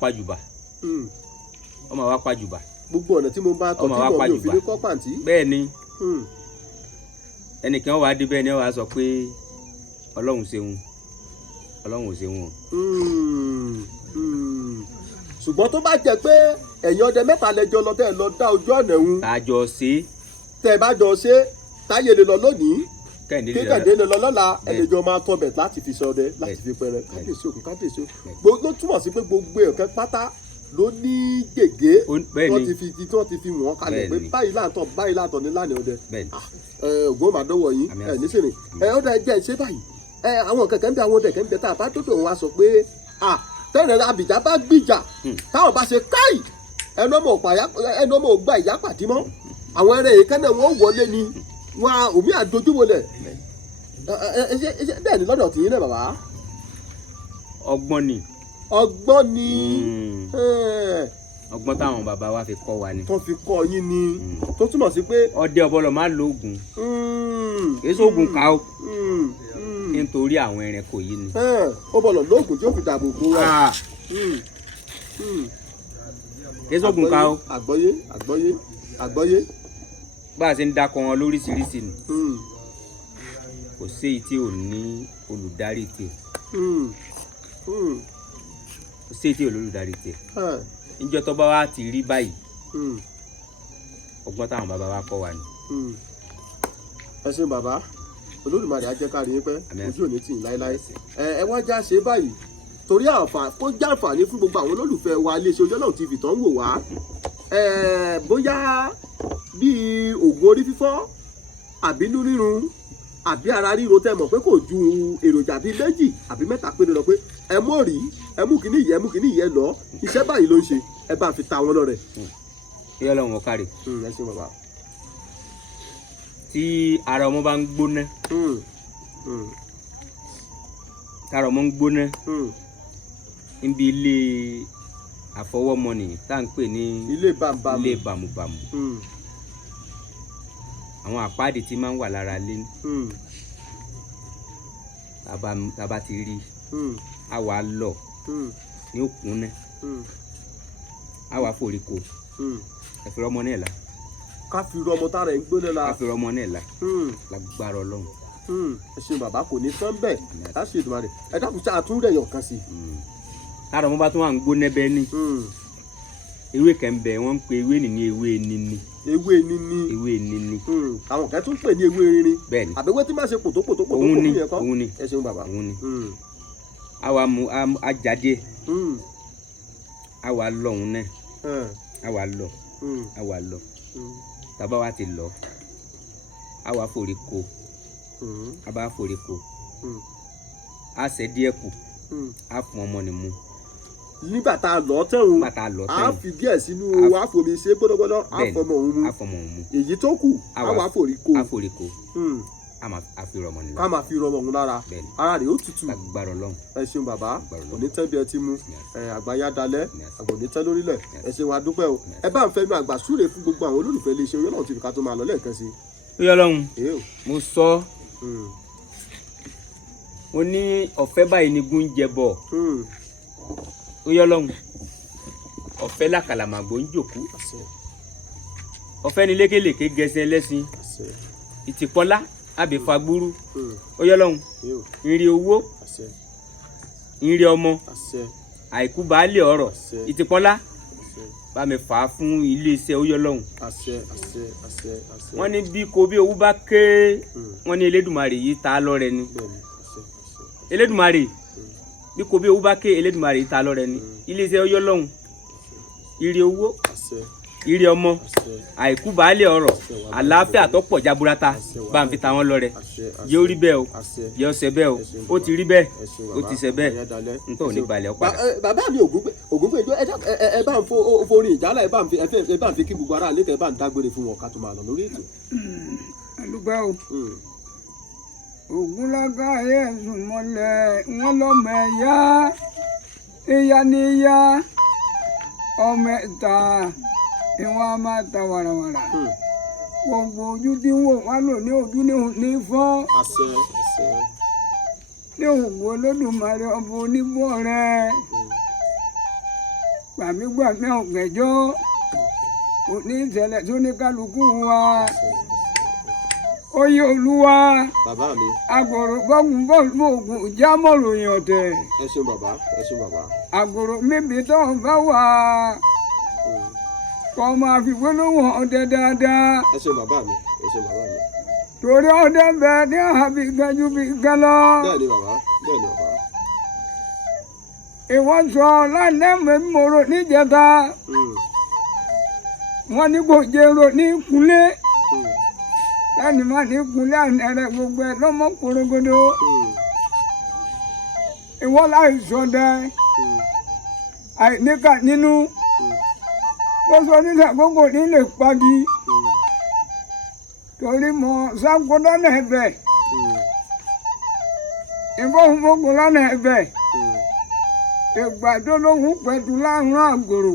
pàjùbà gbogbo ọ̀nà tí mo bá tọ́ tí mo mi ò fi ní kọ́ pàǹtí. bẹ́ẹ̀ni ẹnìkan wà á dé bẹ́ẹ̀ ni wàá sọ pé ọlọ́run ṣeun ọlọ́run ò ṣeun o. ṣùgbọ́n tó bá jẹ́ pé ẹ̀yin ọdẹ mẹ́ta lẹ́jọ́ lọ tẹ́ ẹ lọ dá ojú ọ̀nà ẹ̀hún. tàjọ ṣe. tẹ́ ẹ bá jọ ṣe táyé lè lọ lónìí kékàdé lè lọ lọ́la ẹlẹ́jọ́ máa tọbẹ̀ láti fi ṣọdẹ láti fi pẹrẹ kábíyèsí òkun kábíyèsí òkun ló túmọ̀ sí pé gbogbo ẹ̀kẹ́ pátá ló ní gègé tí wọ́n ti fi wọ́n kalẹ̀ pé báyìí láàtọ̀ ní lánàá ọdẹ ògbó máa dọ́wọ́ yín nísìnyí ọdẹ jẹ́ ṣé báyìí àwọn kẹ̀kẹ́ ń bẹ àwọn ọdẹ kẹ́ ń bẹ tá a bá dọ́dọ̀ wọn a sọ pé tẹ́lẹ̀ Abìjà bá gbìjà táwọn bá ṣe káì ẹnu ọmọ ògbà ìyá pàdé mọ́ àwọn ẹrẹ yìí kẹ́nẹ̀ wọ́n wọlé ni wọn òmí àdójúwọlẹ̀ bẹ́ẹ̀ ni lọ́dọ̀ tìyín náà bàbá. ọgbọ́n ni. ọgbọ́n táwọn bàbá wa fi kọ́ wa ni. tó fi kọ́ yín ni tó túmọ̀ sí pé. ọdẹ ọbọlọ máa lo oògùn èso oògùn ká o nítorí àwọn ẹranko yìí ni. ó bọ̀lọ̀ lóògùn tí ó fi dàbò bò wá. èso oògùn ká o. àgbọ́yé. bá a ṣe ń dákọ̀ wọn lóríṣiríṣi ni kò sí èyí tí ò ní olùdarí tiẹ̀ kò sí èyí tí ò ní olùdarí tiẹ̀ níjọ́ tó bá wa ti rí báyìí ọgbọ́n táwọn bàbá wa kọ́ wa ni. ẹ ṣeun bàbá Olódùmarè á jẹ́ ká rí yín pẹ́ ojú òní tì yín láéláé ẹ wá já ṣe báyìí torí kó já àǹfààní fún gbogbo àwọn olólùfẹ́ wa iléeṣẹ́ Ojú Ọlọ́run TV tó ń wò wá bóyá bíi ògùn orí fífọ́ àbínú rírun àbí ara ríro tẹ́ mọ̀ pé kò ju èròjà bíi 2 àbí 3 péré lọ pé ẹ mọ̀ rí ẹ mú kíní yìí lọ iṣẹ́ báyìí ló ń ṣe ẹ bá fi ta wọn lọ́rẹ. ṣé Ọlọ́run ọ̀kárì. ẹ ṣe bàbá. tí ara ọmọ bá ń gbóná tára ọmọ ń gbóná níbi ilé àfọwọ́mọnì tá à ń pè ní ilé bàmùbàmù àwọn àpáàdì tí máa ń wà lára lé ní tàbá ti rí a wà lọ ní òkun náà a wà foríko ẹ̀fẹ̀ ọmọ náà la ká fi rọmọ tára ẹ̀ ń gbóná la ká fi ọmọ náà la lágbára Ọlọ́run. ẹ ṣeun bàbá kò ní tán bẹ́ẹ̀ láṣẹ ìdùnnú rẹ̀ ẹ dákun ṣe àtúndẹ̀ yàn kan sí. tára ọmọ bá tún wà ń gbóná bẹ́ẹ̀ ni ewé kẹ́ńbẹ́ wọ́n ń pe ewé nìní ewé níní. ewé níní. ewé níní. àwọn kan tún pè ní ewé rinrin. bẹ́ẹ̀ni àbẹ̀wé tí máa ṣe pòtópòtó òun ni yẹn kọ́. òun ni ẹ ṣeun bàbá. òun ni. àwa mú ajáde àwa lọ òun náà àwa lọ àwa lọ tàbá wa ti lọ àwa forí ko àbá forí ko a ṣe díẹ̀ kù a fún ọmọ ni mu. nígbà tá a lọ tẹ̀hún a fi díẹ̀ sínú àfomi ṣe gbọ́dọ̀gbọ́dọ̀ a fọmọ òun mu èyí tó kù a wà forí ko a fi rọmọ nílá ká máa fi rọmọ òun lára ara rẹ̀ ó tutù. agbára Ọlọ́run. ẹ ṣeun bàbá kò ní tẹ́ bí ẹ ti mú àgbáyá dalẹ̀ àgbò ní tẹ́ lórílẹ̀ ẹ ṣeun wa dúpẹ́ o ẹ bá ń fẹ́ nu àgbà súre fún gbogbo àwọn olólùfẹ́ iléeṣẹ́ Oyè Ọlọ́run TV ká tó máa lọ lẹ́ẹ̀kan sí. Oyè Ọlọ́run mo sọ mo ní ọ̀fẹ́ báyìí ni gún jẹ bọ̀ Oyè Ọlọ́run ọ̀fẹ́ làkàlàmàgbò ń jòkú ọ̀fẹ́ ni lékelèké gẹ̀ẹ́sẹ̀ ẹlẹ́sìn ìtìpọ́lá àbẹ̀fagbúrú Oyè Ọlọ́run ìrì owó ìrì ọmọ àìkú baálé ọ̀rọ̀ ìtìpọ́lá bá mi fà á fún iléeṣẹ́ Oyè Ọlọ́run. wọ́n ní bí kò bí owó bá ké wọ́n ní Elédùmarè yìí ta lọ́rẹ ni Elédùmarè bí kò bí owó bá ké Elédùmarè yìí ta lọ́rẹ ni iléeṣẹ́ Oyè Ọlọ́run ìrì owó ìrì ọmọ àìkú baálé ọ̀rọ̀ àlàáfíà tó pọ̀ jaburata bá ń fi ta wọ́n lọ́rẹ yóò rí bẹ́ẹ̀ o yóò ṣe bẹ́ẹ̀ o ó ti rí bẹ́ẹ̀ ó ti ṣe bẹ́ẹ̀ nítorí òní balẹ̀ ó padà. bàbá mi Ògúngbèjọ ẹ bá ń forin ìjálá ẹ bá ń fi kí gbogbo ara àlékè ẹ bá ń dágbére fún wọn ká tó máa lọ lórí ètò. àdúgbò Ògúnlágà ẹ̀sùn mọ́lẹ̀ wọn lọ́mọ ẹ̀yà ìyá níyà ọmọ ẹ̀ta ìwọ̀n a máa ta wàràwàrà gbogbo ojú tí ń wò wá lò ní ojú ní fọ́ ní òwò Olódùmarè ọba oníbọ̀ rẹ̀ gbàmígbàmí ọ̀gẹ̀jọ́ òní ìṣẹ̀lẹ̀ tó ní kálukú wa Oyè Olúwa àgòrò bọ́gùn bọ́ọ̀lù ògùn jámọ̀ròyìn ọ̀tẹ̀ ẹ ṣeun bàbá ẹ ṣeun bàbá àgòrò mímí tó ń bá wà kọ́ máa fi gbólóhùn ọdẹ dáadáa. ẹ ṣeun bàbá mi ẹ ṣeun bàbá mi. torí ọdẹ bẹ ní àbí gẹjú bí gẹlọ. bẹ́ẹ̀ni bàbá bẹ́ẹ̀ni bàbá. ìwọ sọ lánàá mòrò níjẹta wọn ní kò jẹrò ní kulé lẹ́nu má ní kulé ànẹrẹ gbogbo ẹ lọmọ korogodo ìwọ láì sọdẹ àìníkà nínú bó sọ nígbà gbogbo nílé pagi torí mọ sáńkódọ́ náà bẹ̀ ìfọ̀hún gbogbo lọ́nà ẹ̀bẹ̀ ìgbàdo lóhùn pẹ̀tù láàrún àgòrò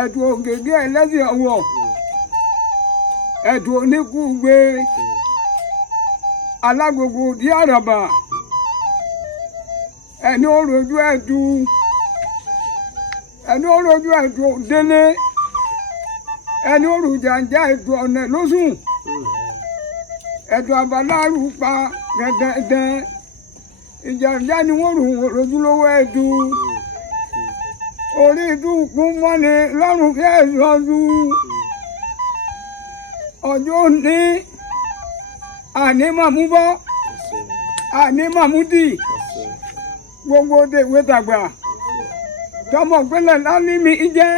ẹ̀dùn ògègé ẹlẹ́sìn ọwọ́ ẹ̀dùn oníkùgbé alágbogbo òdí àràbà ẹni ó rojú ẹ̀dùn ẹni ó rojú ẹ̀dùn délé ẹni ó rù jàǹjà ẹ̀dùn ọ̀nà lóṣùn ẹ̀dùn àbáláàrú pa gẹ́gẹ́dẹ́ ìjàǹjà ni wọ́n rù lójúlówó ẹ̀dùn orí ìdúnkún mọ́ni lọ́rùn kí ẹ̀ sọ́dú ọjọ́ òní àní màmú bọ́ àní màmú dì gbogbo dèwé tàgbà tọmọ gbẹlẹ lálímì jẹ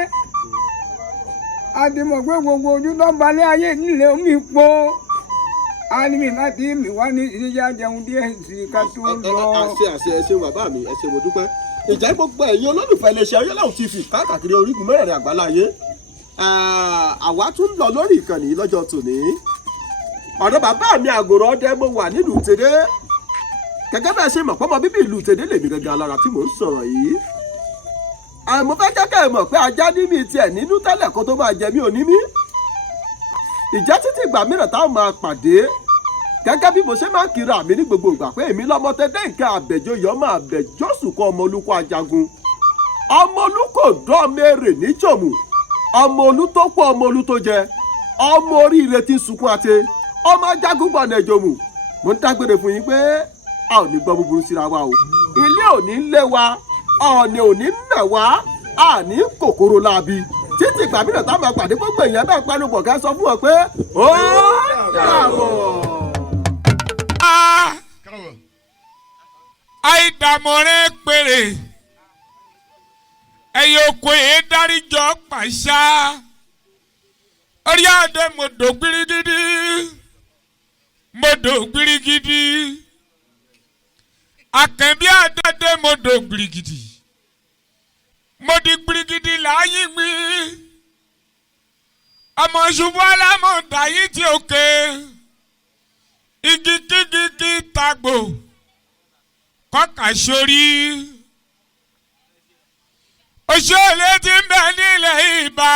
àdìmọ̀gbé gbogbo ojú tó balẹ̀ ayé nílé omi po alimi láti mi wá ní ìdíjà jẹun díẹ̀ sí ká tó lọ. àṣẹ ẹ ṣeun bàbá mi ẹ ṣe mo dúpẹ́ ìjà gbogbo ẹ̀yin olólùfẹ́ iléeṣẹ́ Oyèláwọ̀ TV káàkiri orígun mẹ́rẹ̀ẹ̀rin àgbáláyé àwa tún lọ lórí ìkànnì lọ́jọ́ tòní ọ̀dọ̀ bàbá mi àgòrò ọdẹ mo wà nílùú tèdè gẹ́gẹ́ bẹ́ẹ̀ ṣe mọ̀ pọ́nmọ bíbí ìlú tèdè lèmi gẹ́gẹ́ alára tí mò ń sọ̀rọ̀ yìí mo fẹ́ jẹ́ kẹ́ ẹ mọ̀ pé ajá ní mi tiẹ̀ nínú tẹ́lẹ̀ kó tó máa jẹ mí ò ní mí ìjẹ́ títí ìgbà mìíràn táwọn máa pàdé gẹ́gẹ́ bí mo ṣe máa ń kiri àmì ní gbogbo ìgbà pé èmi lọ́mọ tẹ́tẹ́ nǹkan àbẹ̀jọyọ̀ ọmọ àbẹ̀jọ́sùkọ́ ọmọ olùkọ́ ajagun ọmọ olùkọ́ dọ́mẹ́rẹ̀ níjọ̀mù ọmọ olú tó pọ̀ ọmọ olú tó jẹ ọmọ oríire tí ń sunkún àti ọmọ ajagun gbọ̀nà ìjọ̀mù mo ń dágbére fún yín pé a ò ní gbọ́ búburú síra wa o ilé ò ní lé wa ọ̀nì ò ní nà wá a ní kòkòrò láabi títí ìgbà mìíràn táwọn máa pàdé gbogbo èèyàn bá pẹnu bọ̀ ká sọ fún wọn pé ó dàbọ̀. àìdàmọ̀rẹ́ péré ẹ̀yẹ oko yìí dáríjọ́ pàṣá orí àdé mọ̀dò gbirigidi àkànbí àdé mọ̀dò gbirigidi mọ̀dì gbirigidi láàyè gbé ọmọ ṣubú alámọ̀dá yìí tí òkè igi kíkíkí tagbo kọ́kà sórí òṣèlú ti ń bẹ nílẹ̀ Ìbà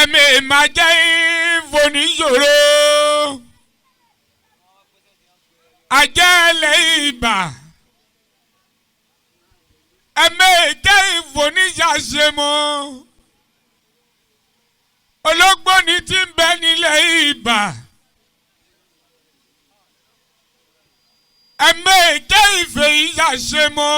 ẹ̀mí máa jẹ́ ìfòníyòrò àjẹ́lẹ̀ Ìbà ẹ̀mí jẹ́ ìfòníyàṣẹ́mọ́ ológbòní ti ń bẹ nílẹ̀ Ìbà ẹ̀mí jẹ́ ìfẹ́ ìyàṣẹ́mọ́.